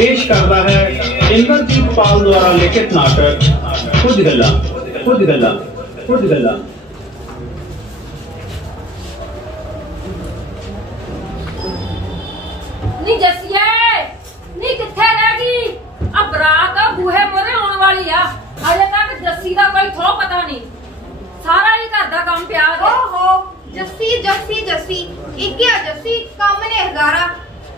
पेश करता है इंद्रजीत पाल द्वारा लिखित नाटक खुद गल्ला खुद गल्ला खुद गल्ला। नी जसिए नी किथे रह गई? अब रात बूहे मोरे आने वाली आ, अजे तक जस्सी दा कोई थो पता नहीं, सारा ही घर दा काम पिया है। ओहो जस्सी जस्सी जस्सी इक्या जस्सी काम ने 11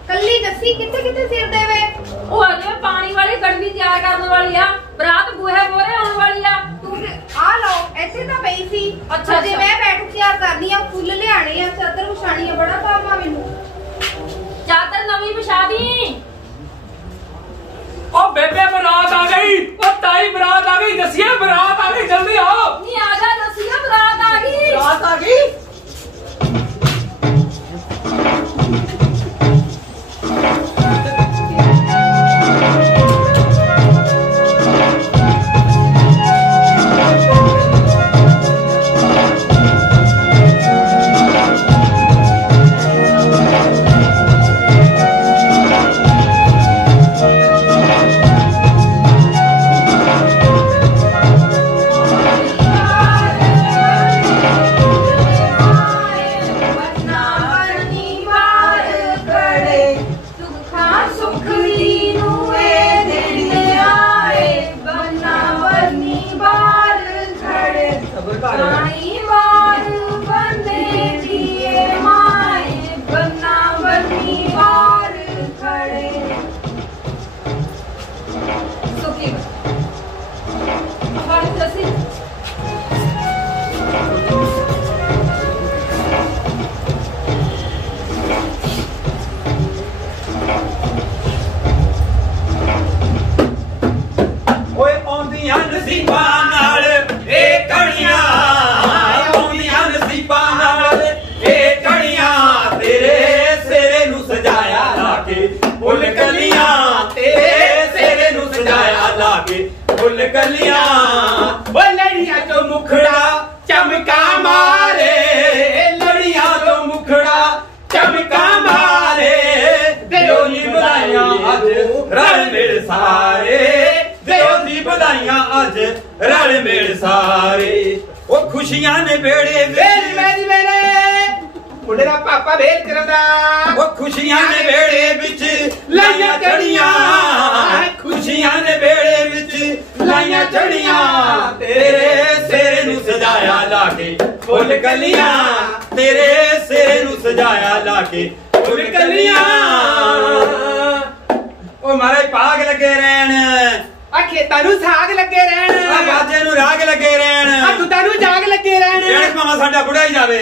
कल्ली जस्सी किथे किथे सिर देवे। ओ अजे पानी वाली गड्डी तैयार करने वाली आ, बरात बूहे मोरे आने वाली आ। तू आ लो ऐसे तो पई सी। अच्छा जे मैं बैठ तैयार करनी आ, फुल लियाने आ, चादर विछानी आ, बड़ा काम आ मेनू। चादर नवी बिछा दी। ओ बेबे बरात आ गई, ओ ताई बरात आ गई, जसिए बरात आ गई, जल्दी आओ। नी आजा जसिए बरात आ गई। बरात आ गई। खेतां नूं साग लगे रहण बाजे नूं राग लगे रहण दुद्धां नूं जाग लगे रहण ਜਿਹੜੇ ਭਾਵੇਂ ਸਾਡਾ ਬੁੜਾ ਹੀ ਜਾਵੇ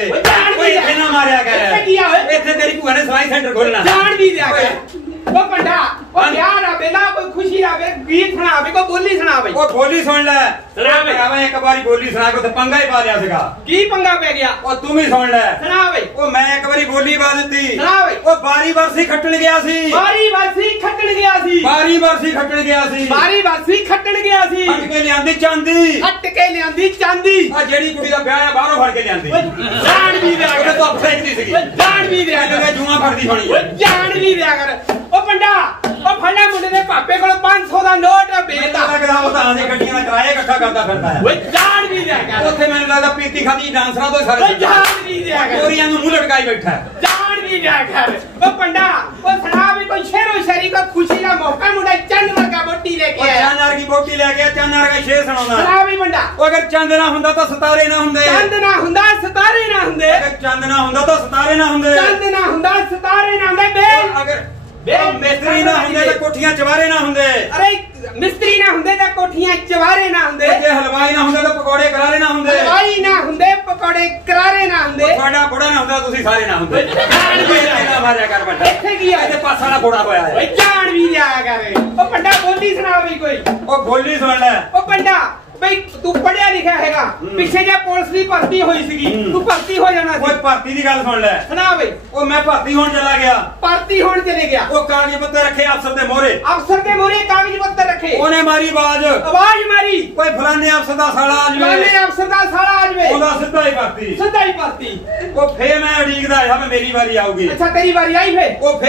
ਕੋਈ ਇੱਥੇ ਨਾ ਮਾਰਿਆ ਕਰ ਇੱਥੇ ਕੀ ਆ ਓਏ ਇੱਥੇ ਤੇਰੀ ਭੂਆ ਨੇ ਸਲਾਈ ਸੈਂਟਰ ਖੋਲਣਾ ਜਾਣ ਵੀ ਦਿਆ ਕਰ ਉਹ ਪੰਡਾ ਉਹ ਯਾਰ ਆ ਬੇਲਾ ਕੋਈ ਖੁਸ਼ੀ ਆਵੇ ਗੀਤ ਸੁਣਾਵੇ ਕੋਈ ਬੋਲੀ ਸੁਣਾਵੇ ਉਹ ਬੋਲੀ ਸੁਣ ਲੈ ਸੁਣਾ ਬਈ। ਆਵੇਂ ਇੱਕ ਵਾਰੀ ਬੋਲੀ ਸੁਣਾ ਕੇ ਉੱਥੇ ਪੰਗਾ ਹੀ ਪਾ ਲਿਆ ਸੀਗਾ ਕੀ ਪੰਗਾ ਪੈ ਗਿਆ ਉਹ ਤੂੰ ਵੀ ਸੁਣ ਲੈ ਸੁਣਾ ਬਈ ਉਹ ਮੈਂ ਇੱਕ ਵਾਰੀ ਬੋਲੀ ਪਾ ਦਿੱਤੀ ਸੁਣਾ ਬਈ ਉਹ ਬਾਰੀ ਬਰਸੀ ਖੱਟਣ ਗਿਆ ਸੀ ਬਾਰੀ ਵਾਸੀ ਖੱਟਣ ਗਿਆ ਸੀ ਬਾਰੀ ਬਰਸੀ ਖੱਟਣ ਗਿਆ ਸੀ ਬਾਰੀ ਵਾਸੀ ਖੱਟਣ ਗਿਆ ਸੀ ਫੜ ਕੇ ਲਿਆਂਦੀ ਚਾਂਦੀ ਹੱਟ ਕੇ ਲਿਆਂਦੀ ਚਾਂਦੀ ਆ ਜਿਹੜੀ ਕੁੜੀ ਦਾ ਵਿਆਹ ਆ ਬਾਹਰੋਂ ਫੜ ਕੇ ਲਿਆਂਦੀ ਜਾਣ ਵੀ ਦਿਆ ਉਹਦੇ ਕਰ ਤੋਂ ਫੇਕਦੀ ਸੀਗੀ ਜਾਣ ਵੀ ਦਿਆ ਕਰ ਇਹਦੇ ਜੂਆਂ ਫੜਦੀ ਹੋਣੀ ਜਾਣ ਵੀ ਦਿਆ ਕਰ ਉਹ ਪੰਡਾ ਉਹ ਫੜਾ ਮੁੰਡੇ ਦੇ ਪਾਪੇ ਕੋਲ 500 ਦਾ ਨੋਟ ਬੇਟਾ ਬੇਤਾ ਲੱਗਦਾ ਉਹ ਤਾਂ ਦੇ ਗੱਡੀਆਂ ਦਾ ਕਿਰਾਇਆ ਇਕੱਠਾ ਕਰਦਾ ਫਿਰਦਾ ਹੈ ਓਏ ਜਾਣ ਵੀ ਦਿਆ ਕਰ ਉੱਥੇ ਮੈਨੂੰ ਲੱਗਦਾ ਪੀਤੀ ਖਾਦੀ ਡਾਂਸਰਾਂ ਤੋਂ ਓਏ ਸਾਰੇ ਜਾਣ ਵੀ ਦਿਆ ਕਰ ਚੋਰੀਆਂ ਨੂੰ ਮੂੰਹ ਲਟਕਾਈ ਬੈਠਾ ਜਾਣ ਵੀ ਦਿਆ ਕਰ ਉਹ ਪੰਡਾ ਉਹ ਸੁਣਾ ਵੀ ਕੋਈ ਸ਼ੇਰੋ ਸ਼ਰੀ ਕੋ ਖੁਸ਼ੀ ਦਾ ਮੌਕਾ ਮੁੰਡਾ ਚੰਨ ਵਰਗਾ ਬੋਟੀ ਲੈ ਕੇ ਉਹ ਆਇਆ ਚਾਨਰ ਕੀ ਬੋਟੀ ਲੈ ਕੇ ਚਾਨਰ ਦਾ ਸ਼ੇਰ ਸੁਣਾਉਂਦਾ ਸੁਣਾ ਵੀ ਮੁੰਡਾ ਉਹ ਅਗਰ ਚੰਦ ਨਾ ਹੁੰਦਾ ਤਾਂ ਸਿਤਾਰੇ ਨਾ ਹੁੰਦੇ ਚੰਦ ਨਾ ਹੁੰਦਾ ਸਿਤਾਰੇ ਨਾ ਹੁੰਦੇ ਅਗਰ ਚੰਦ ਨਾ ਹੁੰਦਾ ਤਾਂ ਸਿਤਾਰੇ ਨਾ ਹੁੰਦੇ ਚੰਦ ਨਾ ਹੁੰਦਾ ਸਿਤਾਰੇ ਨਾ ਹੁੰਦੇ ਬੇ ਅਗਰ ਮਿਸਤਰੀ ਨਾ ਹੁੰਦੇ ਤਾਂ ਕੋਠੀਆਂ ਚਵਾਰੇ ਨਾ ਹੁੰਦੇ ਅਰੇ ਮਿਸਤਰੀ ਨਾ ਹੁੰਦੇ ਤਾਂ ਕੋਠੀਆਂ ਚਵਾਰੇ ਨਾ ਹੁੰਦੇ ਜੇ ਹਲਵਾਈ ਨਾ ਹੁੰਦੇ ਤਾਂ ਪਕੌੜੇ ਕਰਾਰੇ ਨਾ ਹੁੰਦੇ ਹਲਵਾਈ ਨਾ ਹੁੰਦੇ ਪਕੌੜੇ ਕਰਾਰੇ ਨਾ ਹੁੰਦੇ ਤੁਹਾਡਾ ਬੁੜਾ ਨਾ ਹੁੰਦਾ ਤੁਸੀਂ ਸਾਰੇ ਨਾ ਹੁੰਦੇ ਨਾ ਮਾਰਿਆ ਕਰ ਵੱਡਾ ਇੱਥੇ ਕੀ ਆ ਇਹਦੇ ਪਾਸਾ ਦਾ ਬੁੜਾ ਹੋਇਆ ਓਏ ਹੈ ਜਾਣ ਵੀ ਲਿਆ ਕਰ ਉਹ ਪੰਡਾ ਬੋਲੀ ਸੁਣਾ ਵੀ ਕੋਈ ਉਹ ਬੋਲੀ ਸੁਣ ਲੈ ਉਹ ਪੰਡਾ ਬਈ ਤੂੰ ਪੜਿਆ ਲਿਖਿਆ ਹੈਗਾ ਪਿੱਛੇ ਜੇ ਪੁਲਿਸ ਦੀ ਭਰਤੀ ਹੋਈ ਸੀਗੀ ਤੂੰ ਭਰਤੀ ਹੋ ਜਾਣਾ ਓਏ ਸੀ ਭਰਤੀ ਦੀ ਗੱਲ ਸੁਣ ਲੈ ਸੁਣਾ ਬਈ ਉਹ ਮੈਂ ਭਰਤੀ ਹੋਣ ਚਲਾ ਗਿਆ ਭਰਤੀ ਹੋਣ ਚਲੇ ਗਿਆ ਉਹ ਕਾਗਜ਼ ਪੱਤਰ ਰੱਖੇ ਅਫਸਰ ਦੇ ਮੋਹਰੇ ਅਫਸਰ ਦੇ ਮੂਹਰੇ ਕਾਗਜ਼ ਪੱਤਰ ਰੱਖੇ ਉਹਨੇ ਮਾਰੀ ਆਵਾਜ਼ ਆਵਾਜ਼ ਮਾਰੀ ਓਏ ਫਲਾਣੇ ਅਫਸਰ ਦਾ ਸਾਲਾ ਆ ਫਲਾਣੇ ਜਵੇ ਅਫਸਰ ਦਾ ਸਾਲਾ ਆ ਜਵੇ ਉਹਦਾ ਸਿੱਧਾ ਹੀ ਭਰਤੀ ਸਿੱਧਾ ਹੀ ਭਰਤੀ ਉਹ ਫੇਰ ਮੈਂ ਉਡੀਕਦਾ ਹਾਂ ਵੀ ਮੇਰੀ ਵਾਰੀ ਆਊਗੀ ਅੱਛਾ ਤੇਰੀ ਵਾਰੀ ਆਈ ਫੇ ਉਹ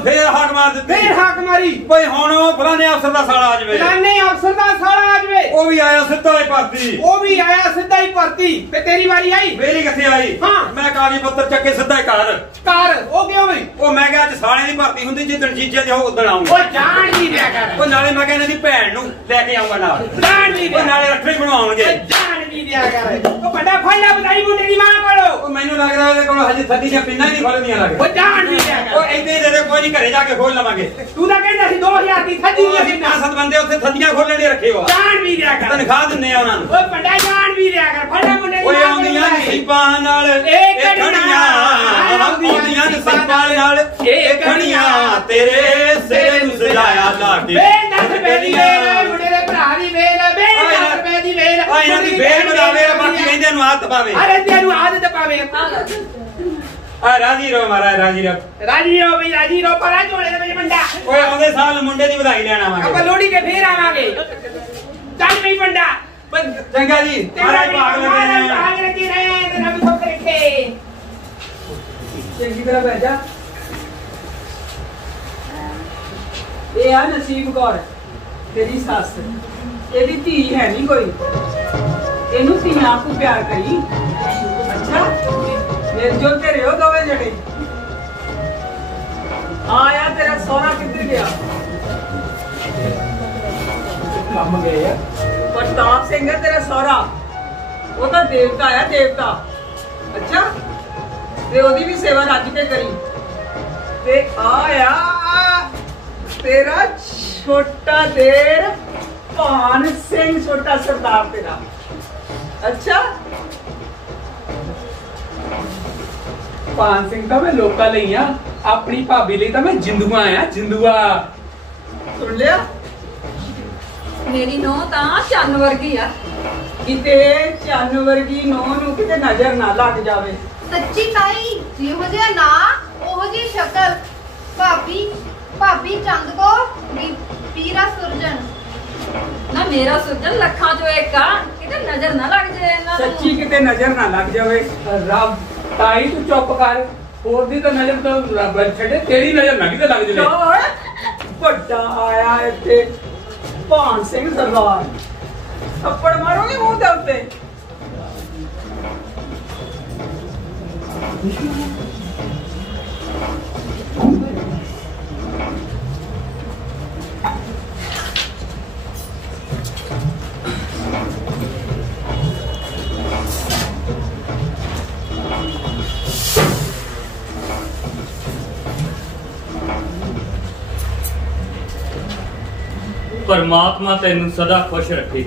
ਫੇਰ ਹਾਕ ਮਾਰ ਦਿੱਤੀ ਫੇਰ ਹਾਕ ਮਾਰੀ ਓਏ ਹੁਣ ਉਹ ਫਲਾਣੇ ਅਫਸਰ ਦਾ ਸਾਲਾ ਆ ਜਵੇ ਫਲਾਣੇ ਅਫਸਰ ਦਾ ਸਾਲਾ ਆ ਜਵੇ ਉਹ ਵੀ ਆਇਆ ਸਿੱਧਾ ਹੀ ਭਰਤੀ ਉਹ ਵੀ ਆਇਆ ਸਿੱਧਾ ਹੀ ਭਰਤੀ ਤੇ ਤੇਰੀ ਵਾਰੀ ਆਈ ਮੇਰੀ ਕਿੱਥੇ ਆਈ ਹਾਂ। ਮੈਂ ਕਾਗਜ਼ ਪੱਤਰ ਚੱਕੇ ਸਿੱਧਾ ਹੀ ਘਰ ਕਾਰ ਉਹ ਕਿਉਂ ਬਈ ਉਹ ਮੈਂ ਕਿਹਾ ਅੱਜ ਸਾਲਿਆਂ ਦੀ ਭਰਤੀ ਹੁੰਦੀ ਜਿੱਦਣ ਜੀਜੇ ਦੇ ਹੋ ਉਦਣ ਆਉਂਗਾ ਉਹ ਜਾਣ ਨਹੀਂ ਦਿਆ ਕਰ ਉਹ ਨਾਲੇ ਮੈਂ ਕਹਿੰਦਾ ਦੀ ਭੈਣ ਨੂੰ ਲੈ ਕੇ ਆਉਂਗਾ ਨਾਲ ਜਾਣ ਨਹੀਂ ਉਹ ਦਿਆ ਨਾਲੇ ਰੱਖੜੀ ਬਣਵਾਉਣਗੇ ਜਾਣ ਨਹੀਂ ਦਿਆ ਕਰ ਉਹ ਵੱਡਾ ਫਾਇਦਾ ਬਤਾਈ ਮੁੰਡੇ ਦੀ ਮਾਂ ਕੋਲੋਂ ਉਹ ਮੈਨੂੰ ਲੱਗਦਾ ਉਹਦੇ ਕੋਲ ਹਜੇ ਥੱਦੀ ਦੀਆਂ ਪਿੰਨਾਂ ਹੀ ਨਹੀਂ ਖੁੱਲਦੀਆਂ ਉਹ ਲੱਗਦਾ ਜਾਣ ਨਹੀਂ ਦਿਆ ਉਹ ਕਰ ਏਦਾਂ ਹੀ ਦੇ ਦੇ ਕੋਈ ਨਹੀਂ ਘਰੇ ਜਾ ਕੇ ਖੋਲ ਲਵਾਂਗੇ ਤੂੰ ਤਾਂ ਕਹਿੰਦਾ ਸੀ 2000 ਦੀ ਖੱਜੀ ਉਹ ਅਸੀਂ 5-7 ਬੰਦੇ ਉੱਥੇ ਥੱਦੀਆਂ ਖੋਲਣ ਲਈ ਰੱਖੇ ਹੋ ਜਾਣ ਨਹੀਂ ਦਿਆ ਕਰ ਤਨਖਾਹ ਦਿੰਨੇ ਆ ਉਹਨਾਂ ਨੂੰ ਓਏ ਵੱਡਾ ਜਾਣ ਵੀ ਦਿਆ ਕਰ ਫਾਇਦਾ ਮੁੰਡੇ ਦੀ ਓਏ ਮਾਂ ਆਉਂਦੀਆਂ ਕੋਲੋਂ ਨਸੀਬਾਂ ਨਾਲ ਇਹ ਖੜੀਆਂ ਆਉਂਦੀਆਂ ਨਸੀਬਾਂ ਨਾਲ ਇਹ ਖੜੀਆਂ ਤੇਰੇ ਸਿਰ ਨੂੰ ਸਜਾਇਆ ਲਾ ਕੇ ਬੇ 10 ਰੁਪਏ ਦੀ ਵੇਲ ਮੁੰਡੇ ਦੇ ਭਰਾ ਦੀ ਵੇਲ ਬੇ 10 ਰੁਪਏ ਦੀ ਵੇਲ ਆ ਇਹਨਾਂ ਦੀ ਬੇਲ ਬਣਾਵੇ ਬਾਕੀ ਕਹਿੰਦੇ ਨੂੰ ਹੱਥ ਪਾਵੇ ਅਰੇ ਤੈਨੂੰ ਆਦਤ ਪਾਵੇ ਆ ਰਾਜੀ ਰੋ ਮਹਾਰਾਜ ਰਾਜੀ ਰੋ ਰਾਜੀ ਹੋ ਬਈ ਰਾਜੀ ਰੋ ਪਰਾਂ ਝੋਲੇ ਦੇ ਵਿੱਚ ਮੰਡਾ ਓਏ ਆਉਂਦੇ ਸਾਲ ਮੁੰਡੇ ਦੀ ਵਧਾਈ ਲੈਣ ਆਪਾਂ ਆਵਾਂਗੇ ਲੋੜੀ ਤੇ ਫੇਰ ਆਵਾਂਗੇ ਚੱਲ ਬਈ ਮੰਡਾ ਚੰਗਾ ਜੀ ਮਹਾਰਾਜ ਭਾਗ ਲੱਗੇ ਨੇ ਭਾਗ ਲੱਗੇ ਰਹੇ ਤੇ ਰੱਬ ਸੁੱਖ ਰੱਖੇ ਚੰਗੀ ਤਰ੍ਹਾਂ ਬਹਿ ਜਾ ਇਹ ਆ ਨਸੀਬ ਕੌਰ ਤੇਰੀ ਸੱਸ ਇਹਦੀ ਧੀ ਹੈ ਨਹੀਂ ਕੋਈ ਇਹਨੂੰ ਧੀਆਂ ਕੋ ਪਿਆਰ ਕਰੀ ਅੱਛਾ ਇਹ ਜੋ ਤੇਰੇ ਹੋ ਦੋਵੇਂ ਜਣੇ ਆਇਆ ਤੇਰਾ ਸੋਹਰਾ ਕਿੱਧਰ ਗਿਆ ਕੰਮ ਗਏ ਆ ਪ੍ਰਤਾਪ ਸਿੰਘ ਹੈ ਤੇਰਾ ਸੋਹਰਾ ਉਹ ਤਾਂ ਦੇਵਤਾ ਆ ਦੇਵਤਾ ਅੱਛਾ ਤੇ ਉਹਦੀ ਵੀ ਸੇਵਾ ਰੱਜ ਕੇ ਕਰੀ ਤੇ ਆਇਆ ਤੇਰਾ ਛੋਟਾ ਦੇਰ ਭਾਨ ਸਿੰਘ ਛੋਟਾ ਸਰਦਾਰ ਤੇਰਾ ਅੱਛਾ ਪਾਨ ਸਿੰਘ ਤਾਂ ਮੈਂ ਲੋਕਾਂ ਲਈ ਆ ਆਪਣੀ ਭਾਬੀ ਲਈ ਤਾਂ ਮੈਂ ਜਿੰਦੂਆ ਆ ਜਿੰਦੂਆ ਸੁਣ ਲਿਆ ਮੇਰੀ ਨੂੰਹ ਤਾਂ ਚੰਨ ਵਰਗੀ ਆ ਕਿਤੇ ਚੰਨ ਵਰਗੀ ਨੂੰਹ ਨੂੰ ਕਿਤੇ ਨਜ਼ਰ ਨਾ ਲੱਗ ਜਾਵੇ ਸੱਚੀ ਤਾਈ ਜਿਹੋ ਜਿਹਾ ਨਾ ਉਹੋ ਜਿਹੀ ਸ਼ਕਲ ਭਾਬੀ ਚੰਦ ਕੋ ਪੀਰਾ ਸੁਰਜਨ ਨਾ ਮੇਰਾ ਸੁਜਨ ਲੱਖਾਂ ਚੋਂ ਇੱਕ ਆ ਕਿਤੇ ਨਜ਼ਰ ਨਾ ਲੱਗ ਜੇ ਇਹਨਾਂ ਨੂੰ ਸੱਚੀ ਕਿਤੇ ਨਜ਼ਰ ਨਾ ਲੱਗ ਜਾਵੇ ਰੱਬ ਤਾਈ ਤੂੰ ਚੁੱਪ ਕਰ ਹੋਰ ਦੀ ਤਾਂ ਨਜ਼ਰ ਤਾਂ ਰੱਬ ਛੱਡੇ ਤੇਰੀ ਨਜ਼ਰ ਨਾ ਕਿਤੇ ਲੱਗ ਜਵੇ ਵੱਡਾ ਆਇਆ ਇੱਥੇ ਭਾਨ ਸਿੰਘ ਸਰਦਾਰ ਥੱਪੜ ਮਾਰੋਗੇ ਮੂੰਹ ਦੇ ਉੱਤੇ परमात्मा तेनू सदा खुश रखे।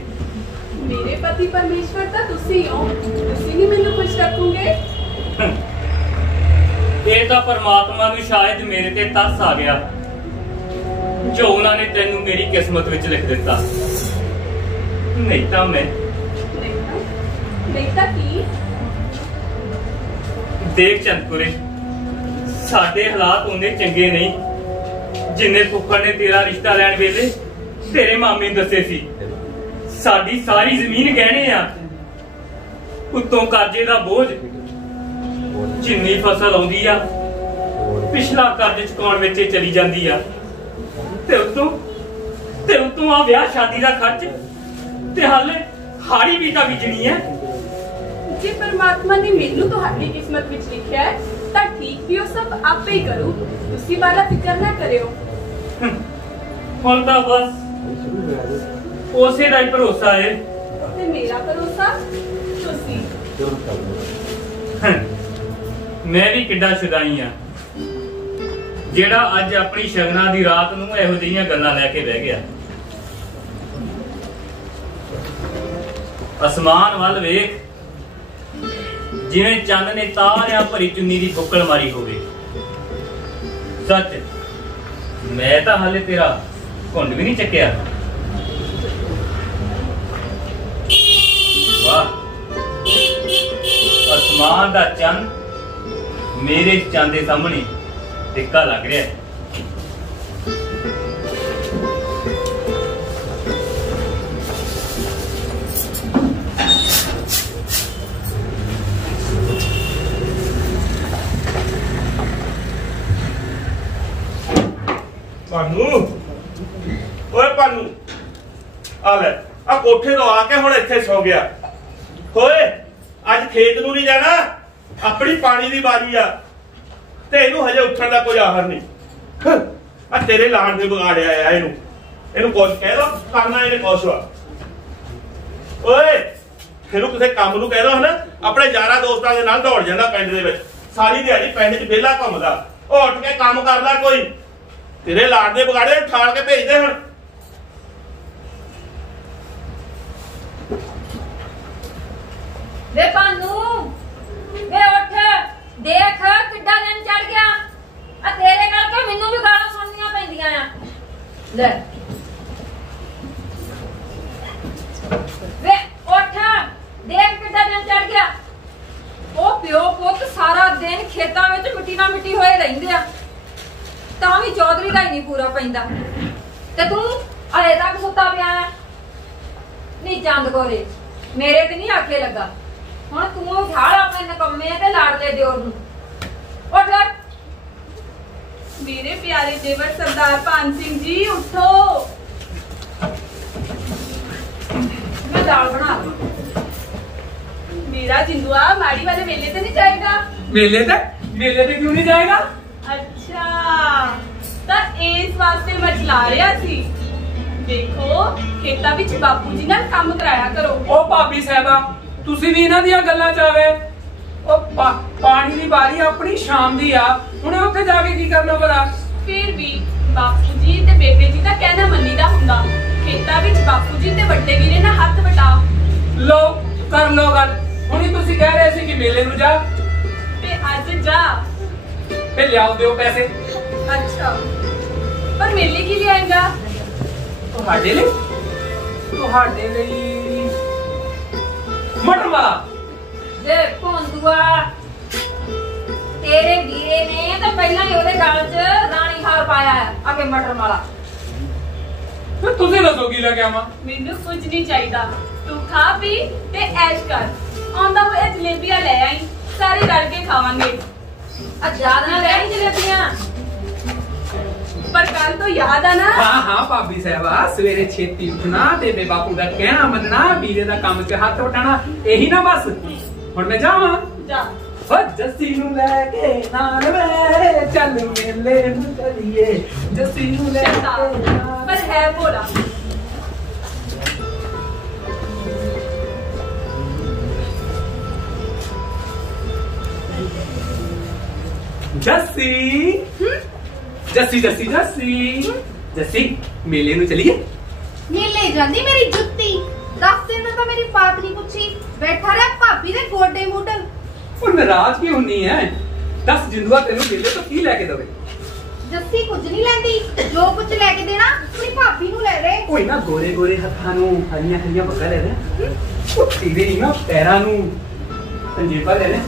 मेरे पति परमेश्वर तो तुसी हो, तुसी नहीं मैनू खुश रखोगे। ये तो परमात्मा नू शायद मेरे ते तरस आ गया जो उन्होंने तेनू मेरी किस्मत विच लिख दिता। नहीं तो मैं नहीं तो की देख चंदपुरे, साडे हालात उन्ने चंगे नहीं जिन्ने फुफड़ ने तेरा रिश्ता लैण वेले तेरे मामे नूं दसे सी। साडी सारी जमीन गहने आ, उत्तों कर्जे दा बोझ, जिन्नी फसल आउंदी आ पिछला कर्ज चुकाउण विच चली जांदी आ, ते उत्तों आ विआह शादी दा खर्च, ते हाले हाड़ी भी तां बीजनी है। जे परमात्मा ने मैनू तुहाडी किस्मत विच लिखिया है तां ठीक भी हो सब आपे ही करू, तुसी वाला फिकर ना करियो। हुण तां बस उसे दा ही भरोसा है। ते मेरा भरोसा तुसी। मैं भी किड्डा शुदाई हां जेड़ा अज अपनी शगना दी रात नूं इहो जिहियां गल्लां लैके बह गया। आसमान वल वेख जिवें चंद ने तारियां भरी चुन्नी दी बुक्कल मारी होवे। सच मैं तां हाले तेरा घुंड भी नहीं चक्किया। वाह, आसमान दा चंद मेरे चंद दे सामने फिक्का लग रहा है। पानू, ओए पानू, आ ले आ कोठे तो आके हुण इत्थे सो गया। होए अज खेत नूं नहीं जाना, अपनी पानी दी बारी आ ते इनू हजे उठण दा कोई आहर नहीं। आ तेरे लाण दे बिगाड़िया आ इनू, इनू कुछ कह दो, करना इहने कुछ वा। ओए इनू किसे काम नूं कह दो ना, अपने यारां दोस्तां दे नाल दौड़ जांदा पिंड दे विच, सारी दिहाड़ी पिंड च वेला घुमदा। ओ उठ के काम करदा कोई, तेरे लाड़ दे बिगाड़े उठाड़ के भेज दे। हुण वे पानू, वे उठ देख किड्डा दिन चढ़ गया। आ तेरे करके मैनू भी गालां सुननियां पैंदियां आ। ले वे उठ देख किड्डा दिन चढ़ गया। ओ प्यो पुੱਤ सारा दिन खेतां विच मिट्टी ना मिट्टी होए रहिंदे आ, तां भी चौधरी दा ही नहीं पूरा पैंदा। ते तू हले तक सुत्ता पिया है। नहीं चंद गोरे मेरे ते नहीं आखे लगा। ਹੁਣ ਤੂੰ ਉਠਾਲ ਆਪਣੇ ਨਕੰਮੇ ਤੇ ਲਾੜਲੇ ਦਿਓਰ ਨੂੰ। ਉੱਠ मेरे प्यारे देवर सरदार पान सिंह जी उठो। मैं दाल बना लूं। मेरा जिंदुआ माड़ी वाले मेले तो नहीं जाएगा। मेले ते क्यों नहीं जाएगा? अच्छा तो इस वास्ते मैं चला रहा सी। देखो खेता विच बापू जी नाल काम कराया करो। ओ भाभी साहबा तुसी भी इन्हां दियां गल्लां च आवे। ओ पानी दी बारी अपनी शाम दी आ, हुणे उत्थे जाके की करना भला? फिर भी बापू जी ते बेबे जी दा कहना मन्नीदा हुंदा। खेता विच बापू जी ते वड्डे वीरे ना हत्थ वटा लो कर लो गल। हुणे तुसी कह रहे सी कि मेले नूं जा, ते अज जा फिर लियाओ दिओ पैसे। अच्छा पर मेले की ले आएगा? ਤੁਹਾਡੇ ਲਈ मटर वाला। जे भोंदुआ तेरे वीरे ने तो पहला ही ओदे गल च रानी हार पाया है आके मटर वाला। फिर तुझे दसो की लेके आवा? मैनू कुछ नहीं चाहिदा, तू खा पी ते ऐश कर। आंदा होया जलेबियां ले आई, सारे रल के खावांगे। ज्यादा ना ले आई जलेबियां, पर कल तो याद आना। हाँ भाभी साहबा सवेरे छेती उठना, बेबे बापू का कहना मनना, वीरे का काम च हाथ उठाना, यही ना बस। हुण मैं जावां? जा जस्सी नूं लेके नाल वे चल मेले नूं चलिए, जस्सी नूं लेके पर है बोला। जस्सी जस्सी जस्सी जस्सी जस्सी मेले नूं चलिए। मिले जाती मेरी जुत्ती। 10 दिन तो मेरी बात नहीं पूछी, बैठा रहा भाभी दे गोडे मुडल। और नाराज क्यों होनी है? 10 जिंदुआ तेनू मिले तो की लेके दवे? जस्सी कुछ नहीं लेंदी, जो कुछ लेके देना अपनी भाभी नू ले दे। कोई ना गोरे गोरे हत्थां नू हरियां हरियां बग्गा ले दे। ओ तेरे ही ना पैरां नू संजीवा ले ले।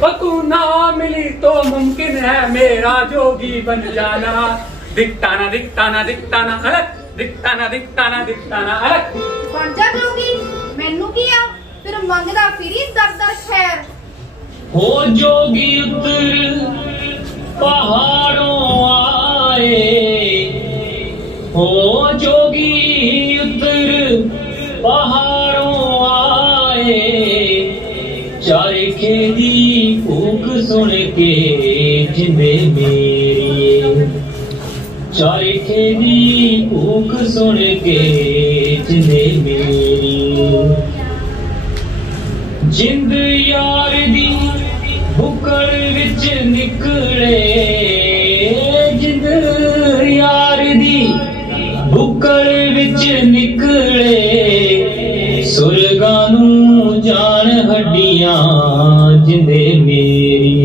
ओ तू ना मिली तो मुमकिन है मेरा जोगी बन जाना। दिखताना दिखताना दिखताना अलग, दिखताना दिखताना दिखताना अलग। बन जा जोगी, मैनू की आ फिर मंगदा फिरी दर दर खैर। हो जोगी उतर पहाड़ों आए, हो जोगी उतर पहाड़ों आए। चरखे दी फूक सुन के जिंदे मेरी, चरखे दी फूक सुन के जिंदे मेरी। जिंद यार दी बुकड़ विच निकले, जिंद यार दी बुकड़ विच निकले। सुरगां नू जान हड्डियां जिंदे मेरी,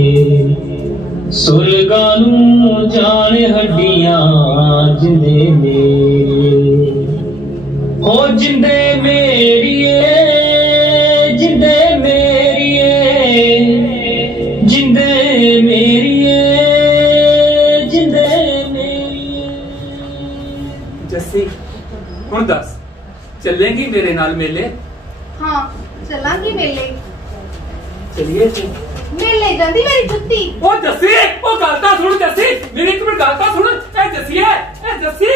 सुरगां नू जान हड्डियां जिंदे मेरी। हो जिंदे मेरिए, जिंदे मेरिए, जिंदे मेरिए, जिंदे मेरिए। जस्सी हुण दस, चलेंगी मेरे नाल मेले? हाँ चलांगी मेले। चलिए जी। मेले जाती मेरी जुत्ती। ओ जस्सी, ओ गाता सुन जस्सी, मेरी एक मिनट गाता सुन। ए जस्सी है, ए जस्सी।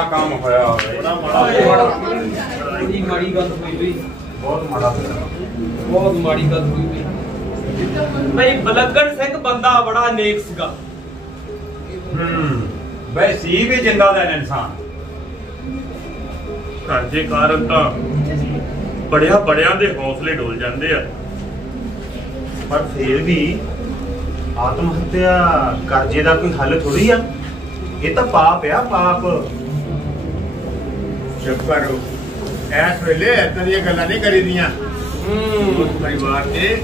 ਮਾੜਾ ਕੰਮ ਹੋਇਆ ਹੋਵੇ। ਬੜਾ ਮਾੜਾ ਬੜੀ ਮਾੜੀ ਗੱਲ ਹੋਈ ਬਈ, ਬਹੁਤ ਮਾੜਾ ਹੋਇਆ। ਬਹੁਤ ਮਾੜੀ ਗੱਲ ਹੋਈ ਬਈ। ਬਈ ਬਲਗਣ ਸਿੰਘ ਬੰਦਾ ਬੜਾ ਨੇਕ ਸੀਗਾ। ਬਈ ਸੀ ਵੀ ਜਿੰਦਾ ਦਾ ਇਨਸਾਨ। ਘਰ ਦੇ ਕਾਰਨ ਤਾਂ ਬੜਿਆਂ ਦੇ ਹੌਸਲੇ ਡੋਲ ਜਾਂਦੇ ਆ। ਪਰ ਫੇਰ ਵੀ ਆਤਮ ਹੱਤਿਆ ਕਰਜ਼ੇ ਦਾ ਕੋਈ ਹੱਲ ਥੋੜੀ ਆ। ਇਹ ਤਾਂ ਪਾਪ ਆ, ਪਾਪ। ਚੁੱਪ ਕਰੋ, ਇਸ ਵੇਲੇ ਏਦਾਂ ਦੀਆਂ ਗੱਲਾਂ ਨਹੀਂ ਕਰੀਦੀਆਂ। ਉਸ ਪਰਿਵਾਰ ਤੇ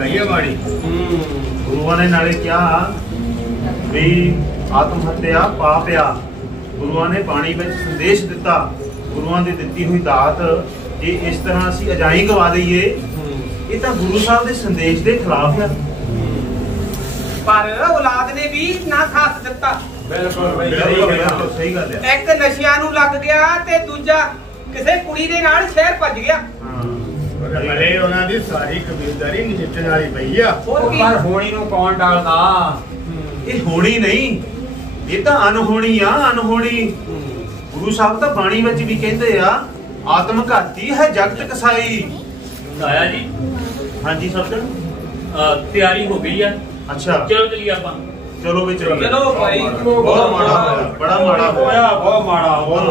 ਆਈ ਹੈ ਮਾੜੀ। ਗੁਰੂਆਂ ਨੇ ਨਾਲੇ ਕਿਹਾ ਵੀ ਆਤਮ ਹੱਤਿਆ ਪਾਪ ਆ। ਗੁਰੂਆਂ ਨੇ ਬਾਣੀ ਵਿੱਚ ਸੰਦੇਸ਼ ਦਿੱਤਾ। ਗੁਰੂਆਂ ਦੀ ਦਿੱਤੀ ਹੋਈ ਦਾਤ ਜੇ ਇਸ ਤਰ੍ਹਾਂ ਅਸੀਂ ਅਜਾਈ ਗਵਾ ਦਈਏ, ਇਹ ਤਾਂ ਗੁਰੂ ਸਾਹਿਬ ਦੇ ਸੰਦੇਸ਼ ਦੇ ਖਿਲਾਫ ਆ। ਪਰ ਔਲਾਦ ਨੇ ਵੀ ਨਾ ਸਾਥ ਦਿੱਤਾ। ਬਿਲਕੁਲ ਸਹੀ ਗੱਲ ਆ। ਇੱਕ ਨਸ਼ਿਆਂ ਨੂੰ ਲੱਗ ਗਿਆ ਤੇ ਦੂਜਾ ਕਿਸੇ ਕੁੜੀ ਦੇ ਨਾਲ ਸ਼ਹਿਰ ਭੱਜ ਗਿਆ। ਹਲੇ ਉਹਨਾਂ ਦੀ ਸਾਰੀ ਕਬੀਲਦਾਰੀ ਨਜਿੱਠਣ ਵਾਲੀ ਪਈ ਆ। ਪਰ ਹੋਣੀ ਨੂੰ ਕੌਣ ਟਾਲਦਾ? ਇਹ ਹੋਣੀ ਨਹੀਂ, ਇਹ ਤਾਂ ਅਨਹੋਣੀ ਆ, ਅਨਹੋਣੀ। ਗੁਰੂ ਸਾਹਿਬ ਤਾਂ ਬਾਣੀ ਵਿੱਚ ਵੀ ਕਹਿੰਦੇ ਆ, ਆਤਮ ਘਾਤੀ ਹੈ ਜਗਤ ਕਸਾਈ। ਆਇਆ ਜੀ। ਹਾਂਜੀ ਸਬਦਨ ਤਿਆਰੀ ਹੋ ਗਈ ਆ। ਅੱਛਾ ਚਲੋ ਚਲੀਏ ਆਪਾਂ। ਚਲੋ ਵੀ ਚਲੀਏ। ਚਲੋ ਭਾਈ। ਬਹੁਤ ਮਾੜਾ ਹੋਇਆ, ਬੜਾ ਮਾੜਾ ਹੋਇਆ। ਬਹੁਤ ਮਾੜਾ, ਬਹੁਤ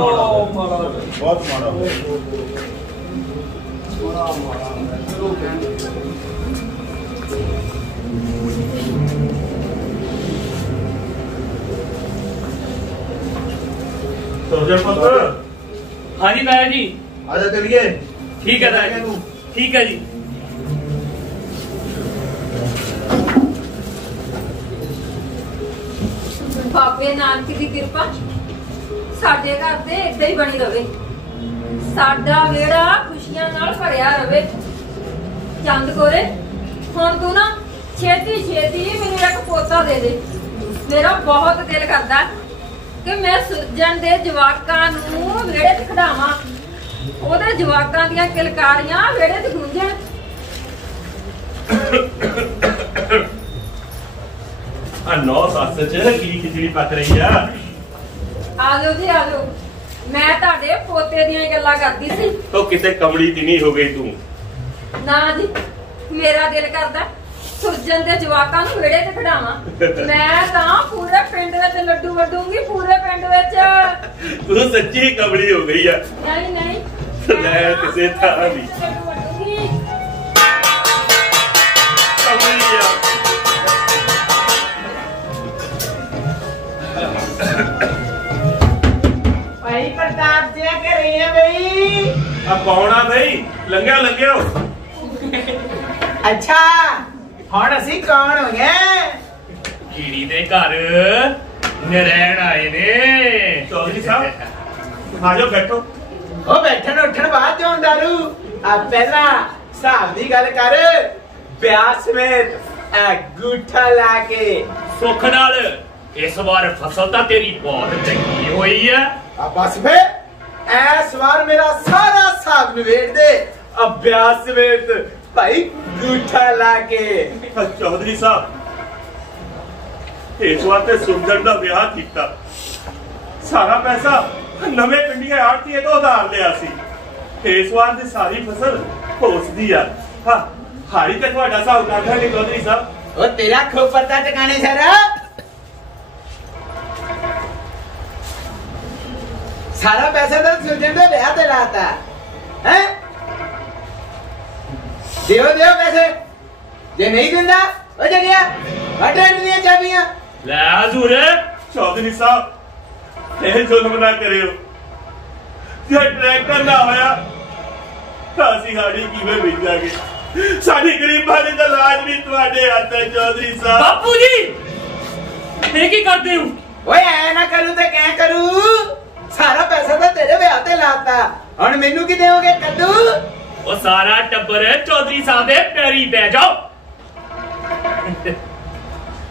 ਮਾੜਾ, ਬਹੁਤ ਮਾੜਾ ਹੋਇਆ। ਹਾਂਜੀ ਤਾਇਆ ਜੀ। ਆਜਾ ਚਲੀਏ। ਠੀਕ ਹੈ ਤਾਇਆ ਜੀ, ਠੀਕ ਹੈ ਜੀ। ਬਾਬੇ ਨਾਨਕ ਦੀ ਕਿਰਪਾ ਸਾਡੇ ਘਰ ਤੇ ਏਦਾਂ ਹੀ ਬਣੀ ਰਵੇ। ਸਾਡਾ ਵਿਹੜਾ ਖੁਸ਼ੀਆਂ ਨਾਲ ਭਰਿਆ ਰਵੇ। ਚੰਦ ਕੋਰੇ, ਹੁਣ ਤੂੰ ਨਾ ਛੇਤੀ ਮੈਨੂੰ ਇੱਕ ਪੋਤਾ ਦੇ ਦੇ। ਮੇਰਾ ਬਹੁਤ ਦਿਲ ਕਰਦਾ ਕਿ ਮੈਂ ਸੁਰਜਣ ਦੇ ਜਵਾਕਾਂ ਨੂੰ ਵਿਹੜੇ 'ਚ ਖਿਡਾਵਾਂ। ਉਹਦੇ ਜਵਾਕਾਂ ਦੀਆਂ ਕਿਲਕਾਰੀਆਂ ਵਿਹੜੇ 'ਚ ਗੂੰਜਣ। ਆ ਨੌ ਸੱਸ ਚ ਕੀ ਖਿਚੜੀ ਪੱਕ ਰਹੀ ਆ। ਆ ਜਾਓ ਜੀ, ਆ ਜਾਓ। ਮੈਂ ਤੁਹਾਡੇ ਪੋਤੇ ਦੀਆਂ ਗੱਲਾਂ ਕਰਦੀ ਸੀ। ਤੋ ਕਿਤੇ ਕਮਲੀ ਦੀ ਨਹੀਂ ਹੋ ਗਈ ਤੂੰ। ਨਾ ਜੀ, ਮੇਰਾ ਦਿਲ ਕਰਦਾ ਸੁਰਜਣ ਦੇ ਜਵਾਕਾਂ ਨੂੰ ਵਿਹੜੇ 'ਚ ਖਿਡਾਵਾਂ। ਮੈਂ ਤਾਂ ਪੂਰੇ ਪਿੰਡ ਵਿੱਚ ਲੱਡੂ ਵੰਡੂੰਗੀ, ਪੂਰੇ ਪਿੰਡ ਵਿੱਚ। ਤੂੰ ਸੱਚੀ ਕਮਲੀ ਹੋ ਗਈ ਆ। ਨਹੀਂ ਲੈ ਕਿਸੇ ਤਰ੍ਹਾਂ ਦੀ ਲੱਡੂ ਵੰਡੂੰਗੀ। ਕਮਲੀ ਆ। ਭਾਈ ਪ੍ਰਤਾਪ ਜੀ ਘਰੇ ਆ ਬਈ। ਆ ਕੌਣ ਆ ਬਈ? ਲੰਘਿਓ। ਅੱਛਾ, ਹੁਣ ਅਸੀਂ ਕੌਣ ਹੋ ਗਏ? ਕੀੜੀ ਦੇ ਘਰ ਨਰੈਣ ਆਏ ਨੇ। ਚੌਧਰੀ ਸਾਹਿਬ ਆ ਜਾਓ, ਬੈਠੋ। ਉਹ ਬੈਠਣ ਉੱਠਣ ਬਾਅਦ ਚੋਂ ਦਾਰੂ ਆ ਪਹਿਲਾਂ ਹਿਸਾਬ ਦੀ ਗੱਲ ਕਰ। ਵਿਆਹ ਸਮੇਤ ਅੰਗੂਠਾ ਲਾ ਕੇ ਸੁੱਖ ਨਾਲ ਇਸ ਵਾਰ ਫਸਲ ਤਾਂ ਤੇਰੀ ਬਹੁਤ ਚੰਗੀ ਹੋਈ ਆ। ਆ ਬਸ ਫੇ ਐਸ ਵਾਰ ਮੇਰਾ ਸਾਰਾ ਹਿਸਾਬ ਨਿਬੇੜ ਦੇ। ਅਭਿਆਸ ਸਮੇਤ ਭਾਈ ਅੰਗੂਠਾ ਲਾ ਕੇ। ਚੌਧਰੀ ਸਾਹਿਬ ਇਸ ਵਾਰ ਤੇ ਸੁਰਜਣ ਦਾ ਵਿਆਹ ਕੀਤਾ। ਸਾਰਾ ਪੈਸਾ ਨਵੇਂ ਪਿੰਡੀਆਂ ਆੜਤੀਏ ਤੋਂ ਉਧਾਰ ਲਿਆ ਸੀ। ਇਸ ਵਾਰ ਦੀ ਸਾਰੀ ਫਸਲ ਹੋਸਦੀ ਆ। ਹਾਂ, ਹਾਰੀ ਤੇ ਤੁਹਾਡਾ ਹਿਸਾਬ ਕਰਦਾ ਨਹੀਂ ਚੌਧਰੀ ਸਾਹਿਬ। ਉਹ ਤੇਰਾ ਖੂਬ ਪਤਾ ਟਿਕਾਣੇ ਸਾਰਾ। ਸਾਰਾ ਪੈਸਾ ਤਾਂ ਸੁਰਜਣ ਦੇ ਵਿਆਹ ਤੇ ਲਾਤਾ ਹੈ। ਦਿਓ ਪੈਸੇ। ਜੇ ਨਹੀਂ ਦਿੰਦਾ ਉਹ ਜਗਿਆ ਟਰੈਕਟਰ ਦੀਆਂ ਚਾਬੀਆਂ ਲੈ ਹਜ਼ੂਰ। ਚੌਧਰੀ ਸਾਹਿਬ ਇਹ ਜ਼ੁਲਮ ਨਾ ਕਰਿਓ। ਜੇ ਟਰੈਕਟਰ ਨਾ ਹੋਇਆ ਤਾਂ ਅਸੀਂ ਹਾੜੀ ਕਿਵੇਂ ਬੀਜਾਂਗੇ? ਸਾਡੀ ਗਰੀਬਾਂ ਦੀ ਤਾਂ ਲਾਜ ਵੀ ਤੁਹਾਡੇ ਹੱਥ ਹੈ ਚੌਧਰੀ ਸਾਹਿਬ। ਬਾਪੂ ਜੀ ਇਹ ਕੀ ਕਰਦੇ ਹੋ? ਓਏ ਐ ਨਾ ਕਰੂ ਤੇ ਕਹਿ ਕਰੂ। ਸਾਰਾ ਪੈਸਾ ਤਾਂ ਤੇਰੇ ਵਿਆਹ ਤੇ ਲਾਤਾ। ਹੁਣ ਮੈਨੂੰ ਕੀ ਦੇਵੋਗੇ ਕੱਦੂ? ਉਹ ਸਾਰਾ ਟੱਬਰ ਚੌਧਰੀ ਸਾਹਿਬ ਦੇ ਪੈਰੀ ਬਹਿ ਜਾਓ।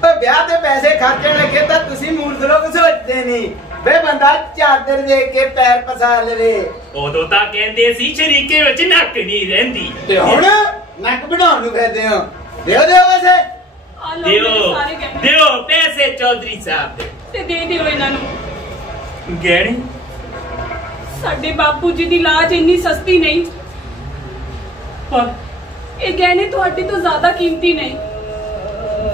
ਉਹ ਵਿਆਹ ਤੇ ਪੈਸੇ ਖਰਚਣ ਲੱਗੇ ਤਾਂ ਤੁਸੀਂ ਮੂਰਖ ਲੋਕ ਸੋਚਦੇ ਨਹੀਂ। ਵੇ ਬੰਦਾ ਚਾਦਰ ਦੇਖ ਕੇ ਪੈਰ ਪਸਾਰ ਲਵੇ। ਉਦੋਂ ਤਾਂ ਕਹਿੰਦੇ ਸੀ ਸ਼ਰੀਕੇ ਵਿੱਚ ਨੱਕ ਨਹੀਂ ਰਹਿੰਦੀ। ਤੇ ਹੁਣ ਨੱਕ ਬਣਾਉਣ ਨੂੰ ਫਿਰਦੇ ਹੋ। ਦਿਓ ਪੈਸੇ। ਦਿਓ ਪੈਸੇ ਚੌਧਰੀ ਸਾਹਿਬ ਦੇ। ਤੇ ਦੇ ਦਿਓ ਇਹਨਾਂ ਨੂੰ। ਗਹਿਣੇ ਸਾਡੇ ਬਾਪੂ ਜੀ ਦੀ ਲਾਜ ਇੰਨੀ ਸਸਤੀ ਨਹੀਂ, ਪਰ ਇਹ ਗਹਿਣੇ ਤੁਹਾਡੇ ਤੋਂ ਜ਼ਿਆਦਾ ਕੀਮਤੀ ਨਹੀਂ।